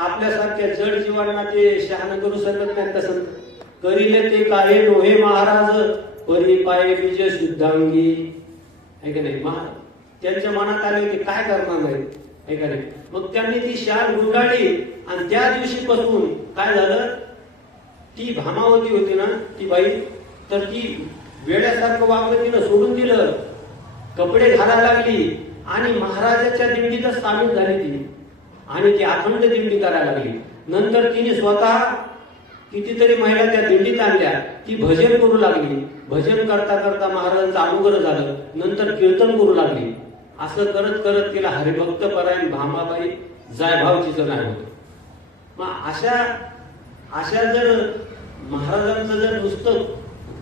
आपल्यासारख्या जड जीवांना ते शहाणं करू शकत नाही का संत? करीले ते काय डोहे महाराज परी पाय बीज शुद्धांगी, आहे का नाही? त्यांच्या मनात आले होते काय करणार नाही, आहे का नाही? मग त्यांनी ती शाल गुंडाळली आणि त्या दिवशीपासून काय झालं, ती भामावती होती ना ती बाई, तर ती वेड्यासारखं वागलं, तिनं सोडून दिलं, कपडे घालायला लागली आणि महाराजाच्या दिंडीतच सामील झाली ती आणि ती अखंड दिंडी करायला लागली. नंतर तिने स्वतः कितीतरी महिला त्या दिंडीत आणल्या, ती भजन करू लागली. भजन करता करता महाराजांचं अनुग्रह झालं, नंतर कीर्तन करू लागली. असं करत करत तिला हरिभक्त परायण भामाबाई जायभावचीच नाही होत. मग अशा जर महाराजांचं जर नुसतं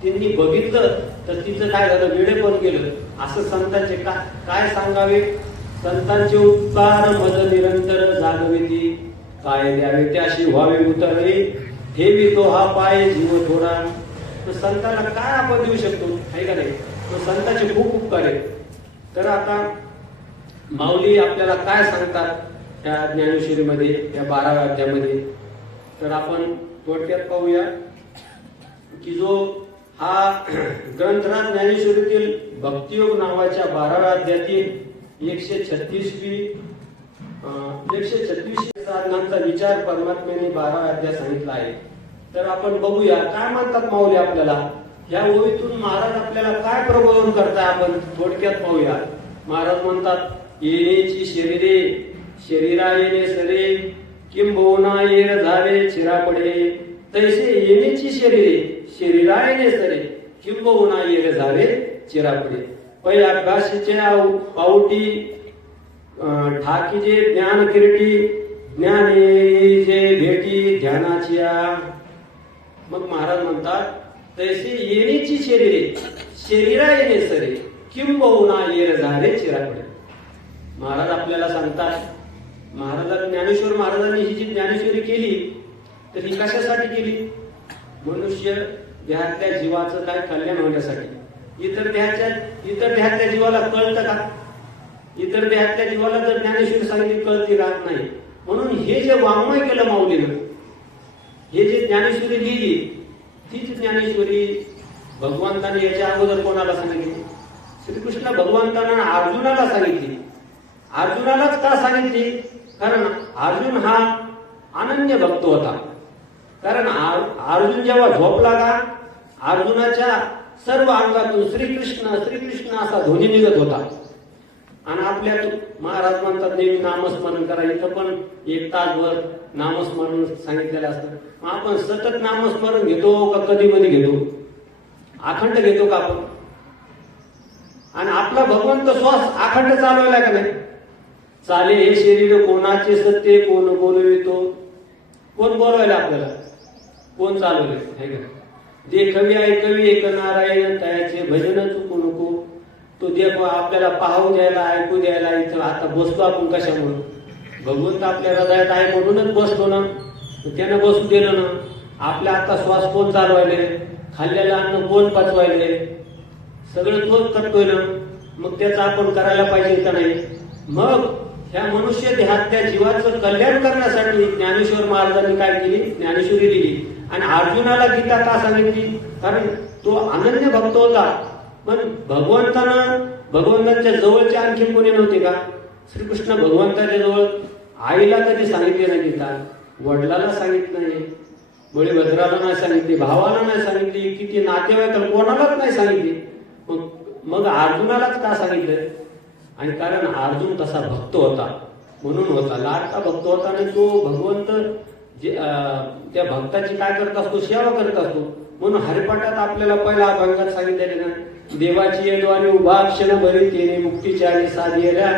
त्यांनी बघितलं तर तिचं काय झालं, वेळे पण गेलं. असं संतांचे काय सांगावे, संतांचे उपकार मज निरंतर जाणवे ती, काय द्यावे त्याशी व्हावे उतरले, ठेवी तो हा पाय जीव थोडा. तर संतांना काय आपण देऊ शकतो, आहे का नाही? तो संतांचे खूप उपकार आहेत. तर आता माऊली आपल्याला काय सांगतात त्या ज्ञानेश्वरीमध्ये, त्या 12व्या अध्यायामध्ये, तर आपण थोडक्यात पाहूया की जो हा ग्रंथराज ज्ञानेश्वरीतील भक्तियोग नावाच्या 12व्या अध्यायातील 136वी साधनांचा विचार परमात्म्याने 12व्या अध्याय सांगितला आहे. तर आपण बघूया काय म्हणतात माऊली आपल्याला. या ओळीतून महाराज आपल्याला काय प्रबोधन करताय आपण थोडक्यात पाहूया. महाराज म्हणतात, येण्याची शरीरे शरीरा येणे सरे, किंबहुना येर झाले चिरापडे, तैसे येण्याची शरीरे शरीरा येणे सरे, किंबहुना येर झाले चिरापडे. पै अभ्यासीचे पावटी ठाकीजे ज्ञान किरटी, ज्ञाने जे भेटी ध्यानाची. मग महाराज म्हणतात, तैसे येण्याची शरीरे शरीरा येणे सरे, किंबहुना येर झाले चिरापडे. महाराज आपल्याला सांगतात, ज्ञानेश्वर महाराजांनी ही जी ज्ञानेश्वरी केली तर ही कशासाठी केली? मनुष्य देहातल्या जीवाचं काय कल्याण होण्यासाठी. इतर देहातल्या जीवाला कळतं का? इतर देहातल्या जीवाला जर ज्ञानेश्वरी सांगितली कळती राहत नाही. म्हणून हे जे वाङ्मय केलं माऊलीनं, हे जे ज्ञानेश्वरी लिहिली, तीच ज्ञानेश्वरी भगवंताने याच्या अगोदर कोणाला सांगितली? श्रीकृष्ण भगवंतांना अर्जुनाला सांगितली. अर्जुनालाच का सांगितली? कारण अर्जुन हा अनन्य भक्त होता. कारण अर्जुन जेव्हा झोपला का, अर्जुनाच्या सर्व अंगातून श्रीकृष्ण श्रीकृष्ण असा ध्वनी निघत होता. आणि आपल्यातून महाराज म्हणतात नेहमी नामस्मरण करा. इथं पण 1 तासभर नामस्मरण सांगितलेलं असतं. मग आपण सतत नामस्मरण घेतो का कधी मध्ये घेतो? अखंड घेतो का आपण? आणि आपला भगवंत श्वास अखंड चालवलाय का नाही? चाले हे शरीर कोणाचे सत्य कोण बोलवितो? कोण बोलवायला आपल्याला? कोण चालवले? आहे का? देखवी ऐकवी एक नारायण त्याचे भजन चुकू नको. तो देव आपल्याला पाहू द्यायला ऐकू द्यायला इथं आता बसतो आपण कशामुळे? भगवंत आपल्या हृदयात आहे म्हणूनच बसतो ना. त्यानं बसू दिलं ना. आपल्या आता श्वास कोण चालवायले? खाल्लेलं अन्न कोण पचवायले? सगळं तोच करतोय ना. मग त्याचं आपण करायला पाहिजे का नाही? मग ह्या मनुष्य देहातल्या जीवाचं कल्याण करण्यासाठी ज्ञानेश्वर महाराजांनी काय केली? ज्ञानेश्वरी लिहिली. आणि अर्जुनाला गीता का सांगितली? कारण तो अनन्य भक्त होता. पण भगवंताच्या जवळचे आणखी कोणी नव्हते का? श्रीकृष्ण भगवंताच्या जवळ आईला कधी सांगितले नाही गीता, वडिलाला सांगितलं नाही, बळीभद्राला नाही सांगितली, भावाला नाही सांगितली, किती नातेवाईक कोणालाच नाही सांगितली. मग अर्जुनालाच का सांगितलं? आणि कारण अर्जुन तसा भक्त होता म्हणून होता, लाडका भक्त होता. आणि तो भगवंत त्या भक्ताची काय करत असतो? सेवा करत असतो. म्हणून हरिपाठात आपल्याला पहिला अभंगात सांगितलेले ना, देवाची येद्वारी उभा क्षण भरी तेने मुक्तीचारी साधियल्या.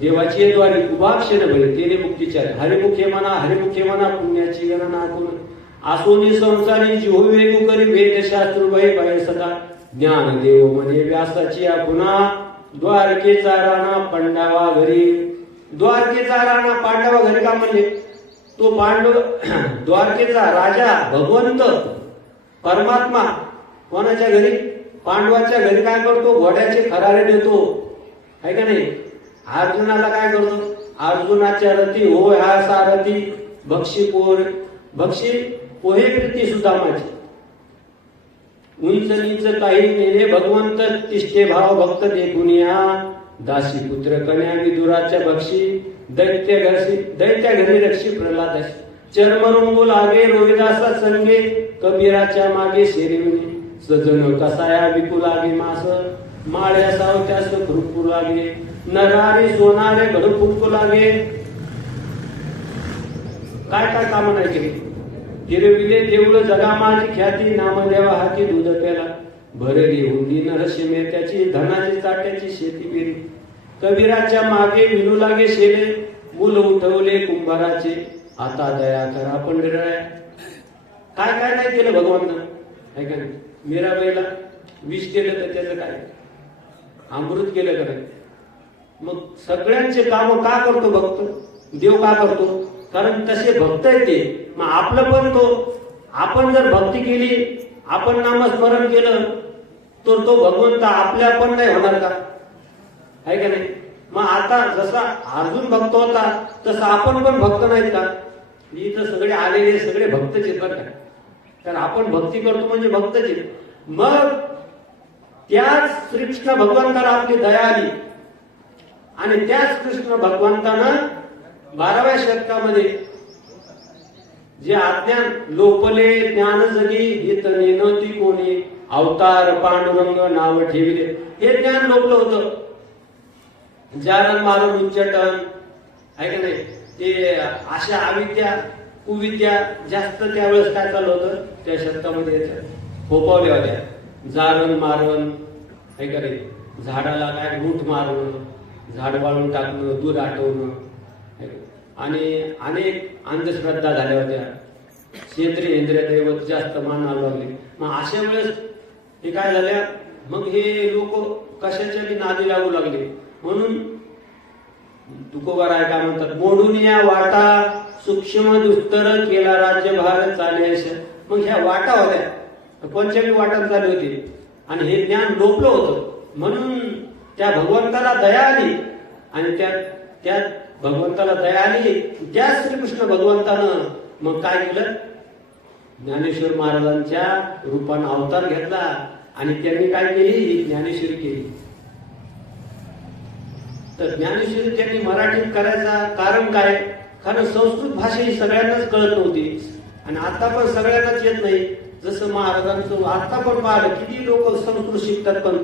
देवाची येद्वारी उभा क्षण भरी तेने मुक्तीचारी. हरिमुखे म्हणा पुण्याची गणना कोण. आसोनी संसारी जीव वेगू करी वेदशास्त्र बाई सदा. ज्ञान देव म्हणे व्यासाची पुन्हा. द्वारकेचा राणा पांडवा घरी. द्वारकेचा राणा पांडवा घरी का म्हणले? तो द्वारकेचा राजा भगवंत परमात्मा कोणाच्या घरी? पांडवाच्या घरी. काय करतो? घोड्याचे खरारे देतो, आहे का नाही? अर्जुनाला काय करतो? अर्जुनाच्या रती होय हा सारथी, बक्षी पोहे प्रीती सुदामाची. उंच नीच काही नेले भगवंत, तिष्ठे भाव भक्त देखुनिया. दासी पुत्र कन्या विदुराच्या बक्षी, दैत्या घरी रक्षी प्रल्हादाशी. चर्मरुंगू लागे रोहिदासा संगे, कबीराच्या मागे शेरिवणे. सजन कसाया विकू लागे मास, माळ्या सावत्यास खुरपू लागे. नरारी सोनारे घडू फुटकू लागे. काय काय काम नाही केली. फिरविले देऊळ जगा माझी ख्याती, नामदेवा हाती दूध प्याला. भरली हुंडी नरशी मेत्याची, धनाची चाट्याची शेती बेरी. कबीराच्या मागे विणू लागे शेले, मुल उठवले कुंभाराचे. आता दया करा पंढऱ्या. काय काय नाही केलं भगवान, आहे का नाही. मीराबाईला विष केलं तर त्याचं काय, अमृत केलं का नाही. मग सगळ्यांचे काम का करतो भक्त, देव का करतो, कारण तसे भक्त आहेत ते. मग आपलं पण आपण जर भक्ती केली, आपण नामस्मरण केलं, तर तो भगवंत आपल्या पण नाही होणार का, आहे का नाही. मग आता जसा अर्जुन भक्त होता तसा आपण पण भक्त नाहीत का. इथं सगळे आलेले सगळे भक्तच आहेत बरं का. तर आपण भक्ती करतो म्हणजे भक्तच आहेत. मग त्याच श्रीकृष्ण भगवंताला आपली दया आली आणि त्याच कृष्ण भगवंतानं 12व्या शतकामध्ये जे अज्ञान लोपले ज्ञान जगी, हित नेनती कोणी. अवतार पांडुरंग नाव ठेवले, हे ज्ञान लोपलं होतं. जारण मारून उच्चाटन, आहे का नाही. ते अशा अविद्या कुविद्या जास्त त्यावेळेस काय चाललं होतं त्या शतकामध्ये फोपावल्या होत्या. जारण मारण, आहे का नाही. झाडाला काय रूट मारणं, झाड वाळून टाकणं, दूध आटवणं, आणि अनेक अंधश्रद्धा झाल्या होत्या. क्षेत्रीय इंद्रिय दैवत जास्त मानायला लागले. मग अशा वेळेस हे काय झाल्या, मग हे लोक कशाच्या नादी लागू लागले. म्हणून तुकोबाराय काय म्हणतात, मोडून या वाटा सूक्ष्म दुस्तर, केला राज्यभार चाले. मग ह्या वाटा होत्या, पंचमी वाटा चालू होती आणि हे ज्ञान लोपलं होतं. म्हणून त्या भगवंताला दया आली आणि त्या भगवंताला दया आली. त्या श्रीकृष्ण भगवंतानं मग काय केलं, ज्ञानेश्वर महाराजांच्या रूपानं अवतार घेतला आणि त्यांनी काय केली, ज्ञानेश्वरी केली. तर ज्ञानेश्वरी त्यांनी मराठीत करायचा कारण काय, कारण संस्कृत भाषा ही सगळ्यांनाच कळत नव्हती आणि आता पण सगळ्यांनाच येत नाही. जसं महाराजांचं आता पण पाहिलं, किती लोक संस्कृत शिकतात पण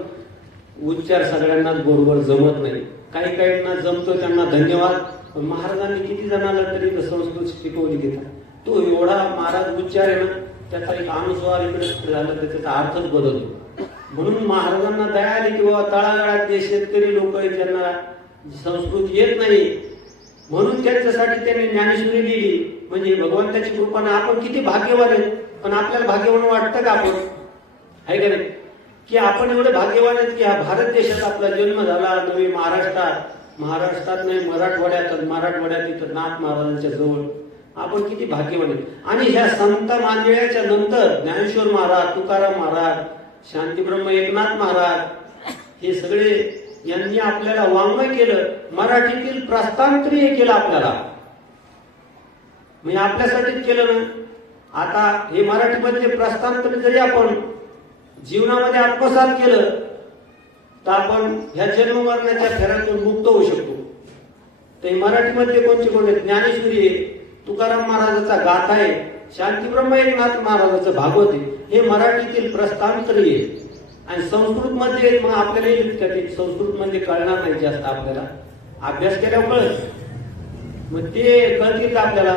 उच्चार सगळ्यांनाच बरोबर जमत नाही. काही काहींना जमतो, त्यांना धन्यवाद. पण महाराजांनी किती जणांना तरी संस्कृत शिकवली घेतात. तो एवढा महाराज उच्चार आहे ना, त्याचा एक अनुस्वार इकडे झाला तर त्याचा अर्थच बदलतो. म्हणून महाराजांना दया आली की बाबा तळागाळात जे शेतकरी लोक आहेत ज्यांना संस्कृत येत नाही, म्हणून त्यांच्यासाठी त्यांनी ज्ञानेश्वरी लिहिली. म्हणजे भगवंताची कृपाने आपण किती भाग्यवान आहेत. पण आपल्याला भाग्यवान वाटतं का आपण, आहे का नाही, की आपण एवढे भाग्यवान आहेत की हा भारत देशात आपला जन्म झाला. नवी महाराष्ट्रात नाही मराठवाड्यात इथं नाथ महाराजांच्या जवळ आपण किती भाग्यवान आहेत. आणि ह्या संत मांजळ्याच्या नंतर ज्ञानेश्वर महाराज, तुकाराम महाराज, शांतीब्रह्म एकनाथ महाराज हे सगळे यांनी आपल्याला वाङ्मय केलं. मराठीतील प्रस्तांतरीय केलं आपल्याला, म्हणजे आपल्यासाठीच केलं ना. आता हे मराठीमध्ये प्रस्तांतर जरी आपण जीवनामध्ये आत्मसात केलं तर आपण ह्या जन्ममरणाच्या फेऱ्यातून मुक्त होऊ शकतो. तर मराठीमध्ये कोणते ज्ञानेश्वरी आहे, तुकाराम महाराजाचा गाथा आहे, शांतीब्रह्म एकनाथ महाराजाचं भागवत आहे. हे मराठीतील प्रस्तांतरी आहे. आणि संस्कृत मध्ये मग आपल्याला संस्कृत मध्ये कळणार नाही जास्त, आपल्याला अभ्यास केल्यावर कळत. मग ते कळतील का आपल्याला.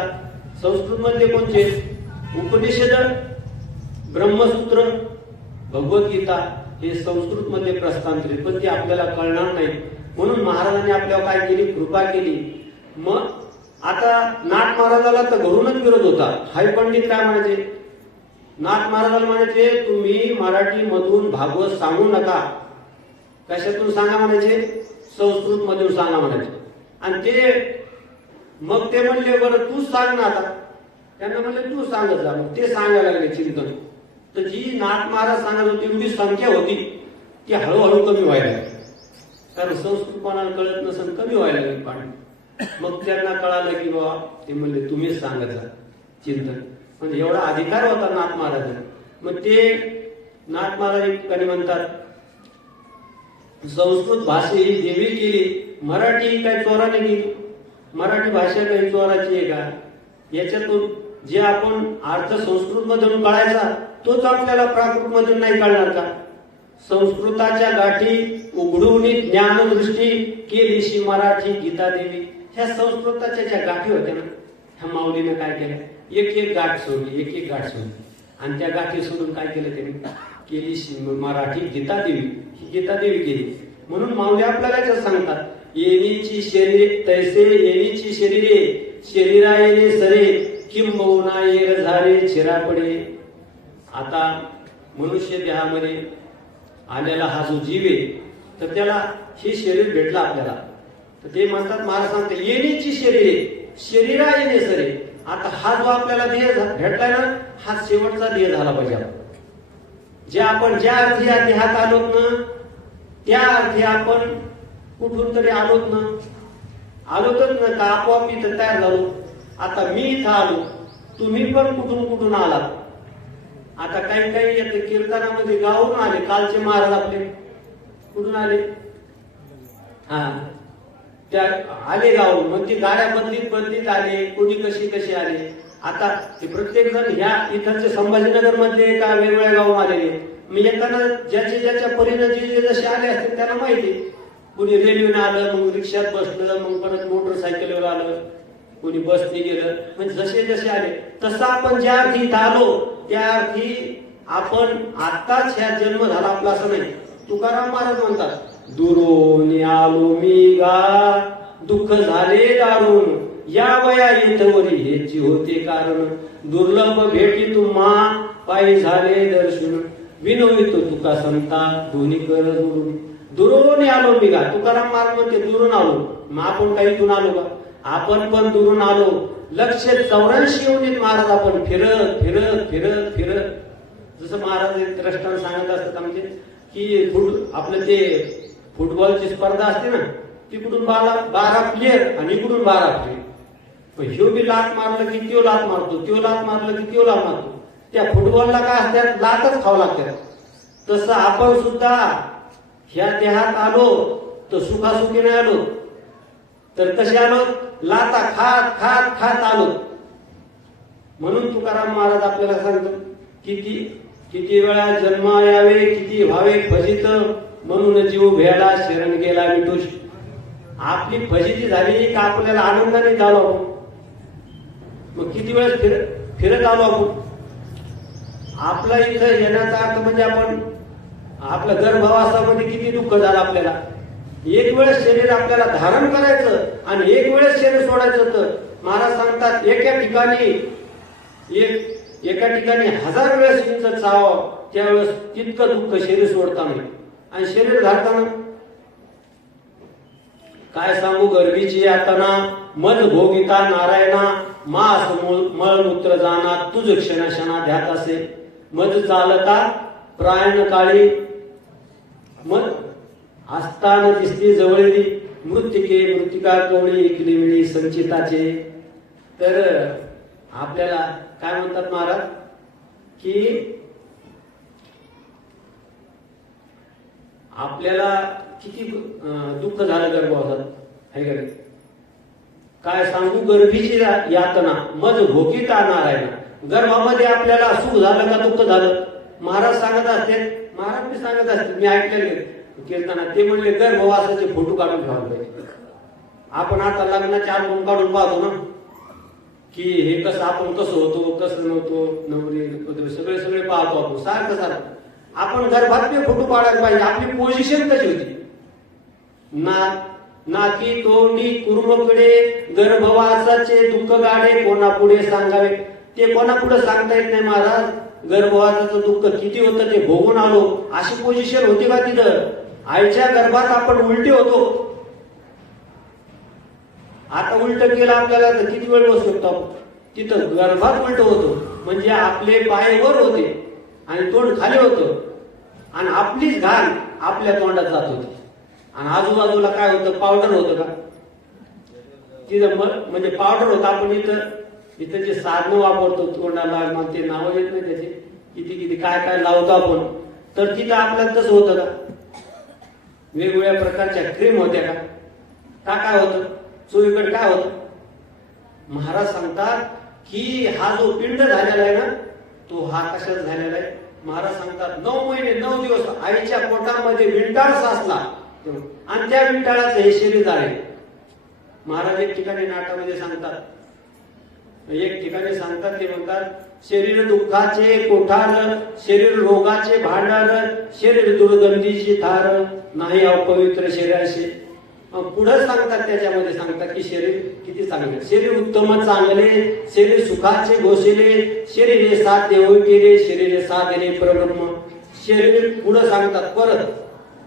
संस्कृत मध्ये कोणते उपनिषद, ब्रह्मसूत्र, भगवद्गीता हे संस्कृत मध्ये प्रस्तांतरित, पण ते आपल्याला कळणार नाही. म्हणून महाराजांनी आपल्यावर काय केली, कृपा केली. मग आता नाथ महाराजाला तर घरूनच विरोध होता. हाय पंडित काय म्हणायचे, नाथ महाराजाला म्हणायचे तुम्ही मराठी मधून भागवत सांगू नका. कशातून सांगा म्हणायचे, संस्कृत मधून सांगा म्हणायचे. आणि मग ते म्हणले बरं तूच सांग ना. आता त्यांना म्हणले तू सांगत जा. मग ते सांगायला लागले चिंतन. तर जी नाथ महाराज सांगत होती एवढी संख्या होती ती हळूहळू कमी व्हायला लागली. कारण संस्कृत कोणाला कळत नसेल, कमी व्हायला लागली पाणी. मग त्यांना कळालं की बाबा ते म्हणले तुम्हीच सांगत जा चिंतन. म्हणजे एवढा अधिकार होता नाथ महाराजांना. मग ते नाथ महाराज म्हणतात संस्कृत भाषा ही देवी केली, मराठी ही काही चोराने केली. मराठी भाषा काही चोराची आहे का? याच्यातून जे आपण अर्थ संस्कृत मधून कळायचा तोच आपल्याला प्राकृत मधून नाही कळणार का? संस्कृताच्या गाठी उघडून ज्ञानदृष्टी केलीशी मराठी गीता देवी. ह्या संस्कृताच्या ज्या गाठी होत्या ना, ह्या माऊलीनं काय केलं, एक एक गाठ सोडली, एक एक गाठ सोडली. आणि त्या गाठी सोडून काय केलं त्यांनी, केलीशी मराठी गीता देवी. ही गीता देवी केली. म्हणून माऊली आपल्याला सांगतात, येणीची शरीर तैसे येणीची शरीरे, शरीरा येणे सरे, किंबहुना येर झाले चिरापडे. आता मनुष्य देहामध्ये आलेला हा जो जीव आहे, तर त्याला हे शरीर भेटलं आपल्याला. तर ते म्हणतात, महाराज सांगते येणीची शरीरे, शरीरा येणे सरे. आता हा जो आपल्याला देह भेटलाय ना, हा शेवटचा देह झाला पाहिजे. जे आपण ज्या अर्थी या देहात आलोत ना, त्या अर्थी आपण कुठून तरी आलोत ना, आलोतच ना का आपोआप इथं तयार झालो. आता मी इथं आलो, तुम्ही पण कुठून कुठून आलात. आता काही काही येते कीर्तनामध्ये गावून आले. कालचे महाराज आपले कुठून आले, हा त्या आले गावून. मग ती गाड्या बदलीत बदलीत आले, कोणी कशी कशी आले. आता ते प्रत्येक जण ह्या इथलचे संभाजीनगर मधले का वेगवेगळ्या गावून आलेले. मी येताना ज्याचे ज्याच्या परीने जे जसे आले असतील त्यांना माहिती. कोणी रेल्वेने आलं, मग रिक्षात बसलं, मग परत मोटरसायकलवर आलं, कोणी बसने गेलं. म्हणजे जसे जसे आले तसं आपण ज्या अर्थी इथं आलो त्या अर्थी आपण आत्ताच ह्या जन्म झाला आपला असं नाही. तुकाराम महाराज म्हणतात, दुरून आलो मी गा, दुःख झाले दारून, या वया येतवरी हेची होते कारण, दुर्लभ भेटी तुम्हा पायी झाले दर्शन, विनोवितो तुका संता दोन्ही कर दुरून. दुरून आलो मी गा. तुकाराम महाराज म्हणते दुरून आलो. मग आपण काही इथून आलो का? आपण पण दुरून आलो. 184 येऊन महाराज आपण फिरत फिरत फिरत फिरत, जसं महाराज द्रष्टांत सांगत असतात आमचे की आपलं ते फुटबॉलची स्पर्धा असते ना, तिकडून 12 प्लेयर आणि इकडून 12 प्लेयर. पण ह्यो बी लात मारलं की त्यो लात मारतो, त्यो लात मारलं की त्यो लात मारतो. त्या फुटबॉलला काय असतात, लातच खावं लागतात. तसं आपण सुद्धा ह्या देहात आलो तर सुखासुखी नाही आलो, तर कसे आलो, लाता खात खात खात आलो. म्हणून तुकाराम महाराज आपल्याला सांगतो, किती किती वेळा जन्म यावे, किती व्हावे फजित, म्हणून जीव भेडा शरण गेला विठूष. आपली फजिती झाली का आपल्याला आनंदाने झालो आपण. मग किती वेळेस फिरत आलो आपण. आपला इथं येण्याचा अर्थ म्हणजे आपण आपल्या गर्भवासामध्ये किती दुःख झालं आपल्याला. एक वेळेस शरीर आपल्याला धारण करायचं आणि एक वेळेस शरीर सोडायचं. तर महाराज सांगतात एका ठिकाणी 1000 वेळेस तुमचं चाव, त्यावेळेस तितकं दुःख शरीर सोडताना. आणि शरीर घालताना काय सांगू गर्भीची यातना, मज भोगिता नारायणा, मास मळमूत्र जाना, तुझ क्षण क्षणा ध्यात असे. मज चालता प्रायण काळी, मग आस्थान दिसते जवळली, मृत्तिका कवळी इकली मिळी संचिताचे. तर आपल्याला काय म्हणतात महाराज की आपल्याला किती दुःख झालं गर्भवासात, आहे का? काय सांगू गर्भीची यातना, मज भोगिता नारायण. गर्भामध्ये आपल्याला सुख झालं का दुःख झालं? महाराज सांगत असते, महाराज मी सांगत असते, मी ऐकलेले कीर्तनात. ते म्हणले गर्भवासाचे फोटो काढून ठेवायला पाहिजे. आपण आता लग्नाचे अल्बम काढून पाहतो ना, की हे कसं आपण कसं होतो कसं नव्हतो, नवरी सगळे सगळे पाहतो आपण सारखं सारखं. आपण गर्भातले फोटो काढायला पाहिजे. आपली पोझिशन कशी होती, नाकी तोंडी कुर्मकडे, गर्भवासाचे दुःख गाडे कोणापुढे सांगावे. ते कोणापुढे सांगता येत नाही महाराज. गर्भवासाचं दुःख किती होतं ते भोगून आलो. अशी पोझिशन होती का तिथं? आईच्या गर्भात आपण उलटे होतो. आता उलट केलं आपल्याला तर किती वेळ बसू शकतो आपण. तिथं गर्भात उलट होतो म्हणजे आपले पाय वर होते आणि तोंड खाली होतं आणि आपलीच घाण आपल्या तोंडात जात होती. आणि आजूबाजूला काय होतं, पावडर होतं का? तिथं म्हणजे पावडर होता. आपण इथं जे साधनं वापरतो तोंडाला, मग ते नावं येत नाही त्याचे, किती किती काय काय लावतो आपण, तर तिथं आपल्याला तसं होतं का? वेगवेगळ्या प्रकारच्या क्रीम होत्या का काय होतं? चोहीकडे काय होतं? महाराज सांगतात की हा जो पिंड झालेला आहे ना, तो हा कशात झालेला आहे? महाराज सांगतात 9 महिने 9 दिवस आईच्या पोटामध्ये विंटाळ साचला आणि त्या विंटाळाचं हे शरीर आहे. महाराज एक ठिकाणी नाटामध्ये सांगतात, एक ठिकाणी सांगतात, ते म्हणतात शरीर दुःखाचे कोठार, शरीर रोगाचे भांडार, शरीर दुर्गंधीची थार, नाही अपवित्र शरीराशी. पुढे सांगतात, त्याच्यामध्ये सांगतात की शरीर किती चांगले, शरीर उत्तम चांगले, शरीर सुखाचे घोषले, शरीर साध्य होई केले, शरीर साधले परब्रह्म. शरीर पुढे सांगतात परत,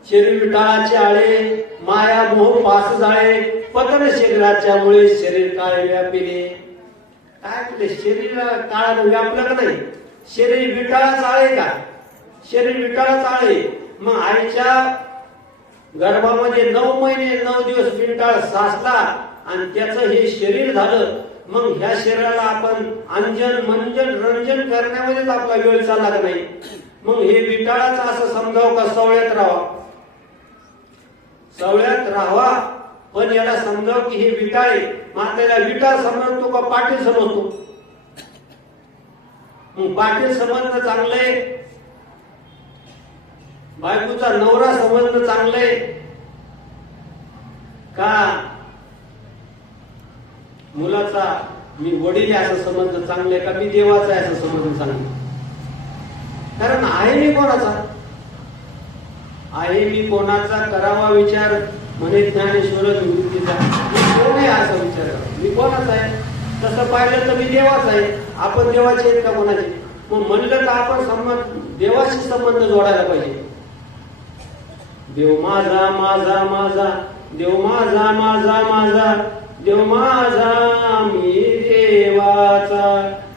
शरीर विटाळाचे आळे, माया मोह पास जाळे, पतन शरीराच्या मुळे शरीर काळे व्यापिले. काय केले? शरीर काळानं व्यापलं का नाही? शरीर विटाळाच आळे का? शरीर विटाळाच आळे. मग आईच्या गर्भामध्ये 9 महिने 9 दिवस विंटाळ साचला आणि त्याचं हे शरीर झालं. मग ह्या शरीराला आपण अंजन मंजन रंजन करण्यामध्येच आपला वेळ चालला का नाही? मग हे विटाळाचं असं समजावं का सवळ्यात राहावा? सवळ्यात राहावा, पण याला समजाव की हे विटाळे. मग आपल्याला विटाळ समजतो का पाटील समजतो? मग पाटील समजणं चांगलंय, बायकोचा नवरा समजणं चांगलंय का मुलाचा मी वडील आहे असं समजणं चांगलंय का मी देवाचा आहे असं समजणं चांगलं? कारण आहे मी कोणाचा? आहे मी कोणाचा करावा विचार म्हणे ज्ञानेश्वर विभूतीचा. मी कोण आहे असा विचार करा, मी कोणाचा आहे? तसं पाहिलं तर मी देवाचा आहे. आपण देवाचे आहेत का कोणाचे? मग म्हणलं तर आपण देवाशी संबंध जोडायला पाहिजे. देव माझा माझा माझा, देव माझा माझा माझा, देव माझा मी देवाचा,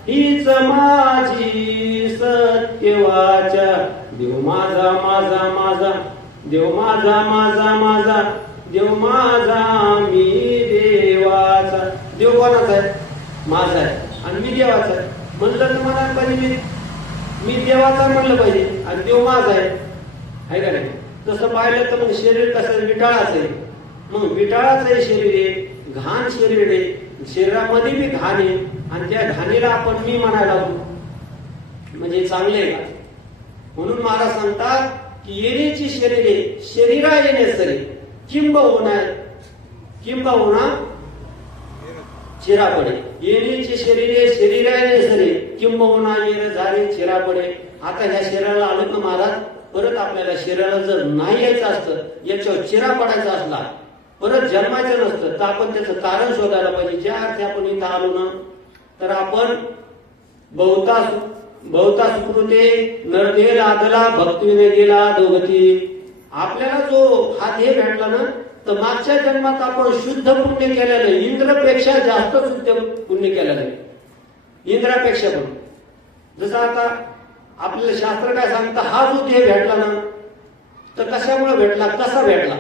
हीच माझी सत्य वाचा. देव माझा माझा माझा, देव माझा माझा माझा, देव माझा मी देवाचा. देव कोणाचा आहे? माझा आहे. आणि मी देवाचा आहे म्हणलं तर म्हणायला पाहिजे मी देवाचा म्हणलं पाहिजे आणि देव माझा आहे का नाही? तसं पाहिलं तर मग शरीर कसं विटाळाच आहे. मग विटाळाच आहे शरीर आहे, घाण शरीर आहे, शरीरामध्ये बी घाण आहे आणि त्या घाणीला आपण मी म्हणायला लागलो म्हणजे चांगले आहे का? म्हणून मला सांगतात की येण्याची शरीरे शरीरा येणे सरे, किंबहुना चिरा पडे. येण्याची शरीरे शरीरा येणे सरे, किंबहुना येणे झाले चिरा पडे. आता ह्या शरीराला आलं ना महाराज, परत आपल्याला शरीराला जर नाही यायचं असतं, याच्यावर चिरा पडायचा असला, परत जन्मायचं नसतं, तर आपण त्याचं कारण शोधायला पाहिजे. ज्या अर्थी आपण इथं आलो ना, तर आपण बहुता सुकृते नरदेह लादला भक्तीने गेला दोगती. आपल्याला जो हा देह भेटला ना, तर मागच्या जन्मात आपण शुद्ध पुण्य केलेलं आहे, इंद्रपेक्षा जास्त शुद्ध पुण्य केलेलं आहे, इंद्रापेक्षा पण. जसं आता आपल्याला शास्त्र काय सांगतं, हा जो देह भेटला ना, तर कशामुळे भेटला, कसा भेटला?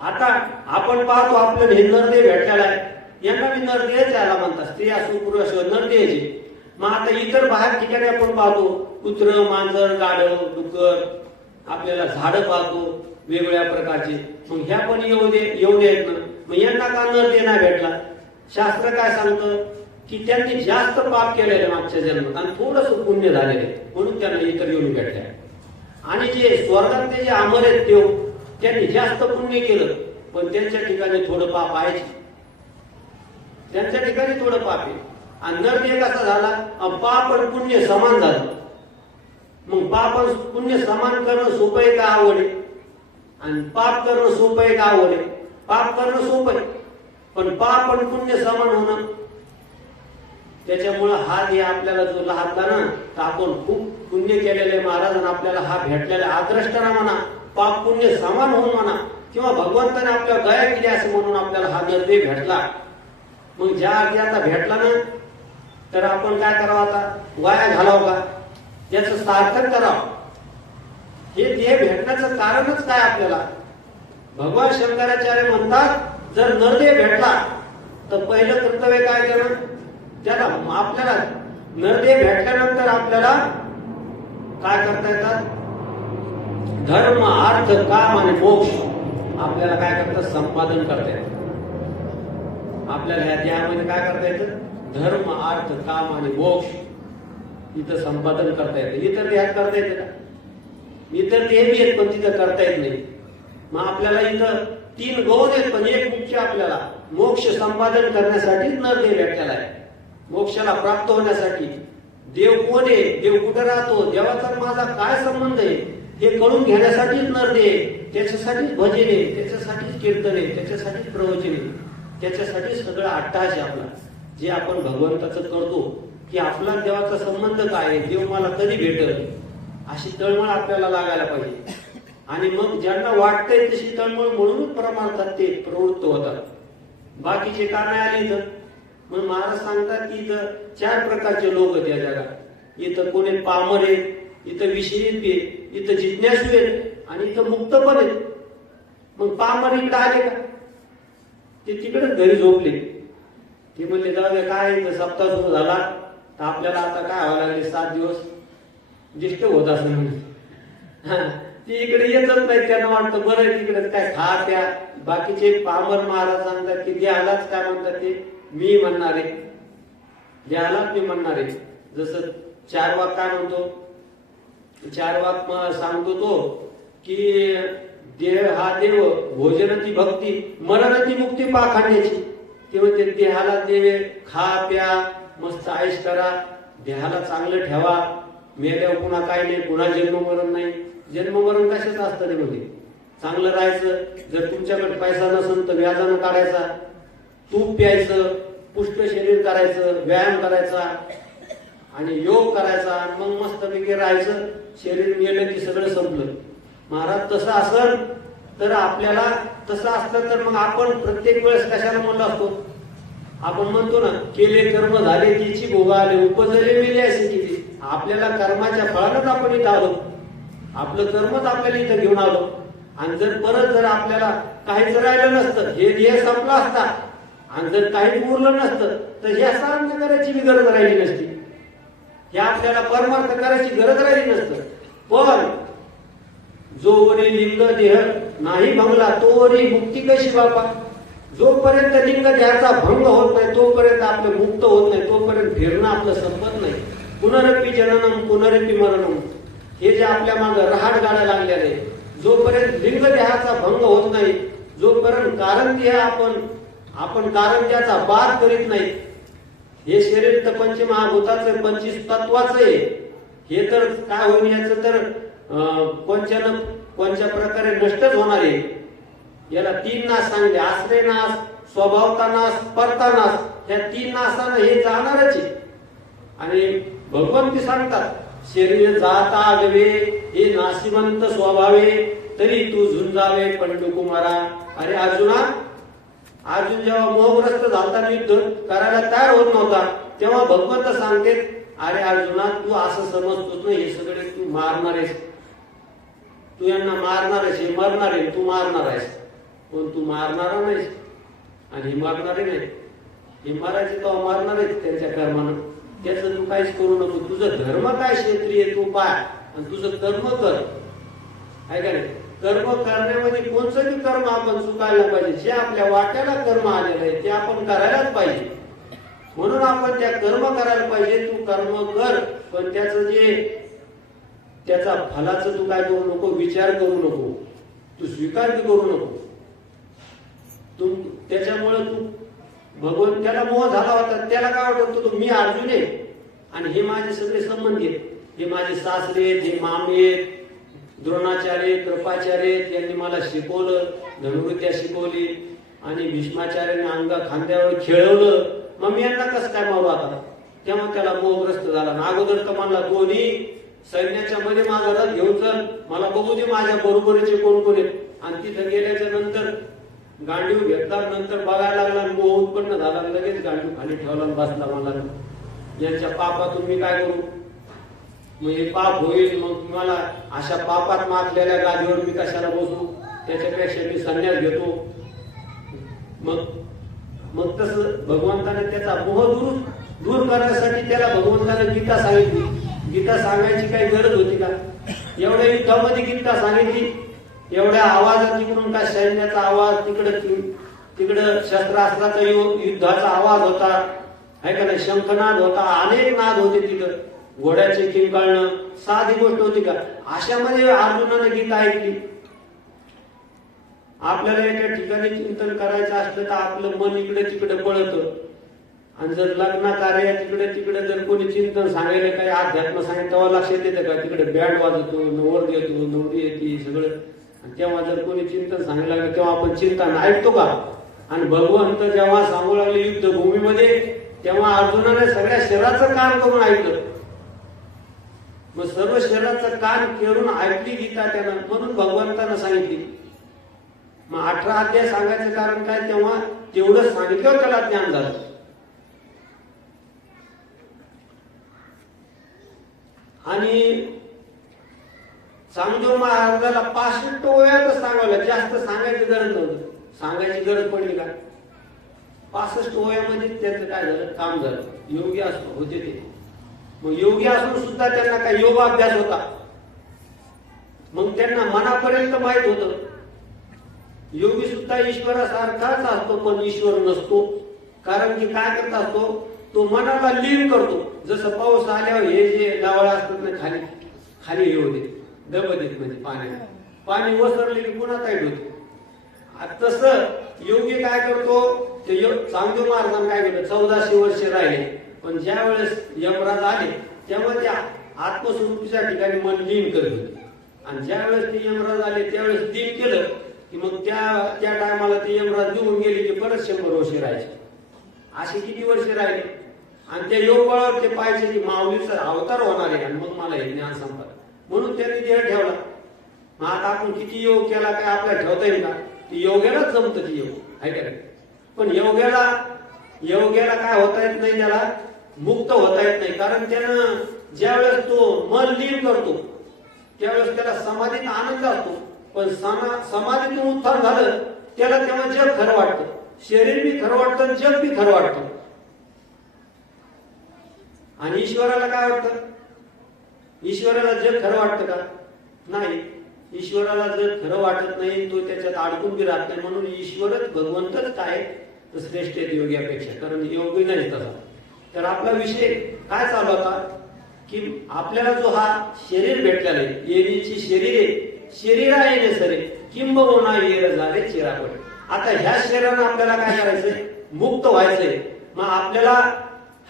आता आपण पाहतो आपल्याला हे नरदेह भेटलेला आहे, यांना मी नरदेह याला म्हणतात, स्त्री असो पुरुष असो नरदेहचे. मग आता इतर बाहेर ठिकाणी आपण पाहतो कुत्र मांजर गाढव डुक्कर, आपल्याला झाडं पाहतो वेगवेगळ्या प्रकारचे. मग ह्या पण एवढे आहेत ना, मग यांना का नरदेह नाही भेटला? शास्त्र काय सांगतं की त्यांनी जास्त पाप केलेले मागच्या जन्मात आणि थोडस पुण्य झालेले म्हणून त्यांना इतर येऊन भेटल्या. आणि जे स्वर्गातले जे अमर आहेत ते त्यांनी जास्त पुण्य केलं पण त्यांच्या ठिकाणी थोडं पाप आहे, त्यांच्या ठिकाणी थोडं पाप आहे. आणि नरदेह कसा झाला? पाप आणि पुण्य समान झालं. मग पाप आणि पुण्य समान करणं सोपं आहे का आवड आहे? आणि पाप करणं सोपं आहे का आवड आहे? पाप करणं सोपं आहे, पण पाप आणि पुण्य समान होणं, त्याच्यामुळे हा देह आपल्याला जो लहातला ना, तर आपण खूप पुण्य केलेले महाराजांना आपल्याला हा भेटलेला आदृष्टाना म्हणा, पाप पुण्य समान होऊन म्हणा, किंवा भगवंताने आपल्या गया केली असं म्हणून आपल्याला हा देह भेटला. मग ज्या अर्थी आता भेटला ना, तर आपण काय करावं? आता वाया घालावं का? याचं सार्थक करावं. हे देह भेटण्याचं कारणच काय आपल्याला? भगवान शंकराचार्य म्हणतात जर नरदेह भेटला तर पहिलं कर्तव्य काय करणं, त्याला आपल्याला नरदेह भेटल्यानंतर आपल्याला काय करता येतात, धर्म अर्थ काम आणि मोक्ष आपल्याला काय करतात, संपादन करता येतं. आपल्याला ह्या देहामध्ये काय करता येतं, धर्म अर्थ काम आणि मोक्ष इथं संपादन करता येतं. इतर देहात करता येतं का, इतर देह बी आहेत पण तिथं करता येत नाही. मग आपल्याला इथं 3 गौण आहेत पण एक मुख्य आपल्याला मोक्ष संपादन करण्यासाठीच नरदेह भेटलेला आहे. मोक्षाला प्राप्त होण्यासाठी देव कोण आहे, देव कुठे राहतो, देवाचा माझा काय संबंध आहे हे कळून घेण्यासाठीच नरदेह, त्याच्यासाठीच भजन आहे, त्याच्यासाठीच कीर्तन आहे, त्याच्यासाठीच प्रवचन आहे, त्याच्यासाठीच सगळं अट्टहास आहे आपला जे आपण भगवंताचं करतो की आपला देवाचा संबंध काय आहे, देव मला कधी भेटेल अशी तळमळ आपल्याला लागायला पाहिजे. आणि मग ज्यांना वाटतंय तशी तळमळ म्हणून परमार्थात ते प्रवृत्त होतात. बाकीचे का नाही आले इथं, मग महाराज सांगतात की इथं 4 प्रकारचे लोक आहेत या जगात. इथं कोणी पामर आहेत, इथं विषयी आहेत, इथं जिज्ञासू आहेत आणि इथं मुक्त पण आहेत. मग पामर इकडे आले का, ते तिकडे घरी झोपले. ते म्हणले जाऊ दे काय इथं सप्ताह सुरू झाला तर आपल्याला आता काय व्हावं लागले 7 दिवस डिस्टर्ब होत असं म्हणजे ती इकडे येतच नाही. त्यांना वाटतं बरं तिकडे काय खा त्या. बाकीचे पामर महाराज सांगतात की देहालाच काय म्हणतात ते मी म्हणणारे, देहालाच मी म्हणणारे. जसं 4 वाक काय म्हणतो, 4 वाक सांगतो तो की देह हा देव, भोजनती भक्ती, मरणती मुक्ती पाखाण्याची. ते म्हणते देहाला देवे, खा प्या मस्त आयुष करा, देहाला चांगलं ठेवा, मेल्यावर पुन्हा काय नाही, पुन्हा जन्म मरण नाही. जन्म मरण कशाच असतं रे, म्हणजे चांगलं राहायचं. जर तुमच्याकडे पैसा नसेल तर व्याजानं काढायचा, तूप प्यायचं, पुष्ट शरीर करायचं, व्यायाम करायचा आणि योग करायचा, मग मस्त पैकी राहायचं. शरीर गेलं की सगळं संपलं. महाराज तसं असल तर आपल्याला तसं असलं तर मग आपण प्रत्येक वेळेस कशाला म्हणलो असतो, आपण म्हणतो ना केले कर्म झाले तिची भोगा आले, उपजले मेले असे किती. आपल्याला कर्माच्या फळानच आपण इथं आलो, आपलं कर्मच आपल्याला इथं घेऊन आलो. आणि जर आपल्याला काहीच राहिलं नसतं, हे ध्येय संपलं असता आणि जर काहीच उरलं नसतं तर हे साधन करायची गरज राहिली नसती, हे आपल्याला परमार्थ करायची गरज राहिली नसतं. पण जोवरी लिंग देह नाही भंगला तोवरी मुक्ती कशी बापा. जोपर्यंत लिंग देहाचा भंग होत नाही तोपर्यंत आपलं मुक्त होत नाही, तोपर्यंत फिरणं आपलं संपत नाही. पुनरपी जननम पुनरपी मरणम हे जे आपल्या मागं रहाट गाड्या लागलेले आहे, जोपर्यंत लिंग देहाचा भंग होत नाही, जोपर्यंत कारण देह आपण कारण त्याचा बाध करीत नाही. हे शरीर तर पंचमहाभूताचं 25 तत्वाचं आहे. हे तर काय होईल याचं तर कोणत्या प्रकारे नष्टच होणार आहे. याला 3 नाश सांगले, आश्रय नाश, स्वभावता नाश, परता नाश. या 3 नाशानं हे जाणारच आहे. आणि भगवंत सांगतात शरीर जाता आगवे हे नाशिवंत स्वभावे तरी तू झुंजावे पंडुकुमारा. अरे अर्जुन जेव्हा मोहग्रस्त झालता, युद्ध करायला तयार होत नव्हता, तेव्हा भगवंत सांगते अरे अर्जुना तू असं समजतोस ना हे सगळे तू मारणार आहेस, तू यांना मारणार आहेस, हे मरणार आहे, तू मारणार आहेस, पण तू मारणारा नाहीस आणि हे मारणारे नाही. हे मारायचे तेव्हा मारणार आहेस त्यांच्या कर्मानं. त्याचं तू काहीच करू नको. तुझं धर्म काय क्षेत्रीय तू पाय आणि तुझं कर्म कर. आहे का नाही? कर्म करण्यामध्ये कोणतं बी कर्म आपण चुकायला पाहिजे. जे आपल्या वाट्याला कर्म आलेलं आहे ते आपण करायलाच पाहिजे. म्हणून आपण त्या कर्म करायला पाहिजे. तू कर्म कर, पण त्याचा फलाचं तू काय करू नको, विचार करू नको, तू स्वीकार करू नको. त्याच्यामुळे तू भगवंताला मोह झाला होता. त्याला काय वाटत होतं मी अर्जुन आहे आणि हे माझे सगळे संबंधी आहेत, हे माझे सासरे आहेत, हे मामे आहेत, द्रोणाचार्य, कृपाचार्य यांनी मला शिकवलं, धनुर्विद्या शिकवली आणि भीष्माचार्याने अंगा खांद्यावर खेळवलं. मग मी यांना कसं काय मारू आता. तेव्हा त्याला मोहग्रस्त झाला. अगोदर तर म्हणला दोन्ही सैन्याच्या मध्ये माझा रथ घेऊन चल, मला बघू दे माझ्या बरोबरीचे कोण कोण आहेत. आणि तिथं गेल्याच्या नंतर गांडीव घेतला, नंतर बघायला लागला, मोह उत्पन्न झाला, लगेच गांडीव खाली ठेवला बसला. मला यांच्या पापातून मी काय करू, मग हे पाप होईल, मग मला अशा पापात माखलेल्या गादीवर मी कशाला बसू, त्याच्यापेक्षा मी संन्यास घेतो. मग मग तसं भगवंताने त्याचा मोह दूर करण्यासाठी त्याला भगवंताने गीता सांगितली. गीता सांगायची काही गरज होती का? एवढ्या युद्धामध्ये गीता सांगितली, एवढ्या आवाजात तिकडून का सैन्याचा आवाज, तिकडं शस्त्रास्त्राचा युद्धाचा आवाज होता, आहे का नाही, शंखनाद होता, अनेक नाद होते तिकडं, घोड्याचे किंकाळणं, साधी गोष्ट होती का? अशामध्ये अर्जुनाने गीता ऐकली. आपल्याला एका ठिकाणी चिंतन करायचं असलं तर आपलं मन इकडे तिकडे पळतं, आणि जर लग्न कार्य तिकडे जर कोणी चिंतन सांगायला काही अध्यात्म सांगितलं तेव्हा लक्षात येतं का? तिकडे बँड वाजवतो, नवर येतो, नवरी येते सगळं, आणि तेव्हा जर कोणी चिंतन सांगायला लागलं तेव्हा आपण चिंतन ऐकतो का? आणि भगवंत जेव्हा सांगू लागले युद्धभूमीमध्ये तेव्हा अर्जुनाने सगळ्या शरीराचं कान करून ऐकलं. मग सर्व शरीराचं कान करून ऐकली गीता त्यानं, म्हणून भगवंतानं सांगितली. मग 18 अध्याय सांगायचं कारण काय? तेव्हा तेवढं सांगितलं त्याला ज्ञान झालं. आणि चांगदेव महाराजाला 65 वयातच सांगावलं, जास्त सांगायची गरज नव्हती. सांगायची गरज पडली का? 65 वयामध्ये त्याचं काय झालं? काम झालं. योगी असतो होते ते. मग योगी असून सुद्धा त्यांना काय योग अभ्यास होता. मग त्यांना मनापर्यंत माहित होतं योगी सुद्धा ईश्वरासारखाच असतो, पण ईश्वर नसतो. कारण की काय करत असतो? तो मनाला लीन करतो. जसं पाऊस आल्यावर हे जे लावळ असतात ना खाली खाली हे होते, दब देत म्हणजे पाणी वसरले की पुन्हा टाईट होते. तसं योगी काय करतो? ते चांगदेव महाराजांना काय केलं? 1400 वर्ष राहिले, पण ज्या वेळेस यमराज आले तेव्हा त्या आत्मस्वरूपीच्या ठिकाणी मन लीन करत होते. आणि ज्या वेळेस ते यमराज आले त्यावेळेस लीन केलं की मग त्या टायमाला ते यमराज निघून गेले की परत 100 वर्ष राहायचे. असे किती वर्ष राहिले? आणि त्या योग बळावर ते पाहिजे की माऊलीचा अवतार होणार आहे आणि मग मला हे ज्ञान संपत, म्हणून त्यांनी देह ठेवला. मग आता आपण किती योग केला काय आपल्याला ठेवता येईल का? ती योग्यालाच जमतं ती योग, आहे का? पण योग्याला काय होता येत नाही, त्याला मुक्त होता येत नाही. कारण त्यानं ज्यावेळेस तो मन लीन करतो त्यावेळेस त्याला समाधीत आनंद असतो, पण समाधीतून उत्थान झालं त्याला तेव्हा जग खरं वाटतं, शरीर बी खरं वाटतं, जग बी खरं वाटतं. आणि ईश्वराला काय वाटतं? ईश्वराला जग खरं वाटतं का? नाही. ईश्वराला जग खरं वाटत नाही, तो त्याच्यात अडकून बी राहत नाही. म्हणून ईश्वरच भगवंतच काय श्रेष्ठ आहेत योग्यापेक्षा, कारण योगी नाही तसा. तर आपला विषय काय चालू होता की आपल्याला जो हा शरीर भेटलेला आहे, येण्याची शरीर आहे, शरीरा येणे सरे किंबहुना येर झाले चिरापड. आता ह्या शरीरानं आपल्याला काय करायचंय? मुक्त व्हायचंय. मग आपल्याला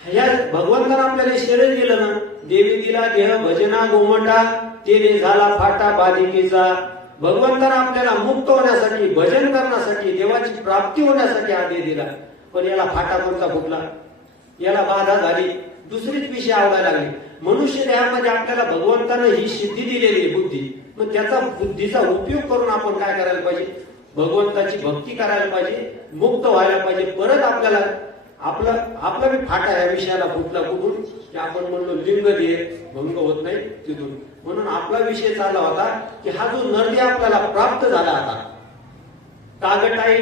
ह्या भगवंतानं आपल्याला शरीर दिलं ना, देवी दिला देह भजना गोमटा, तेने झाला फाटा बालिकेचा. भगवंतानं आपल्याला मुक्त होण्यासाठी, भजन करण्यासाठी, देवाची प्राप्ती होण्यासाठी हा देह दिला. पण याला फाटा कोणता फुटला? याला बाधा झाली, दुसरीच विषय आवडायला लागली. मनुष्य देहामध्ये आपल्याला भगवंतानं ही सिद्धी दिलेली बुद्धी, मग त्याचा बुद्धीचा उपयोग करून आपण काय करायला पाहिजे? भगवंताची भक्ती करायला पाहिजे, मुक्त व्हायला पाहिजे. परत आपल्याला आपला बी फाटा या विषयाला फुटला कुठून की आपण म्हणलो लिंग देह भंग होत नाही तिथून. म्हणून आपला विषय चालला होता की हा जो नरदेह आपल्याला प्राप्त झाला, आता कागटाई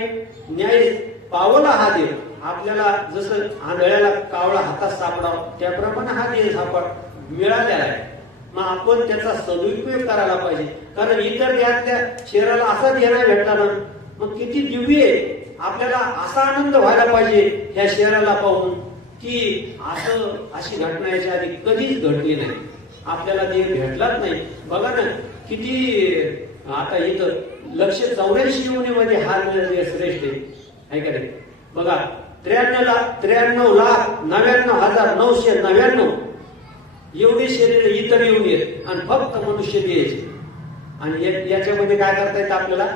न्याय पावला हा देह. आपल्याला जसं आंधळ्याला कावळा हातात सापडावा त्याप्रमाणे हा देह सापड मिळालेला आहे. मग आपण त्याचा सदुपयोग करायला पाहिजे. कारण इतर देहातल्या शरीराला असा देह नाही भेटला ना, मग किती दिव्य आहे. आपल्याला असा आनंद व्हायला पाहिजे ह्या शरीराला पाहून की अशी घटना याच्या आधी कधीच घडली नाही. आपल्याला देह भेटलाच नाही. बघा ना किती आता इथं 184 योनीमध्ये हा देह श्रेष्ठ आहे का नाही? बघा 93,99,999 एवढे शरीर इतर येऊन येत आणि फक्त मनुष्य द्यायचे. आणि याच्यामध्ये काय करता येतं आपल्याला?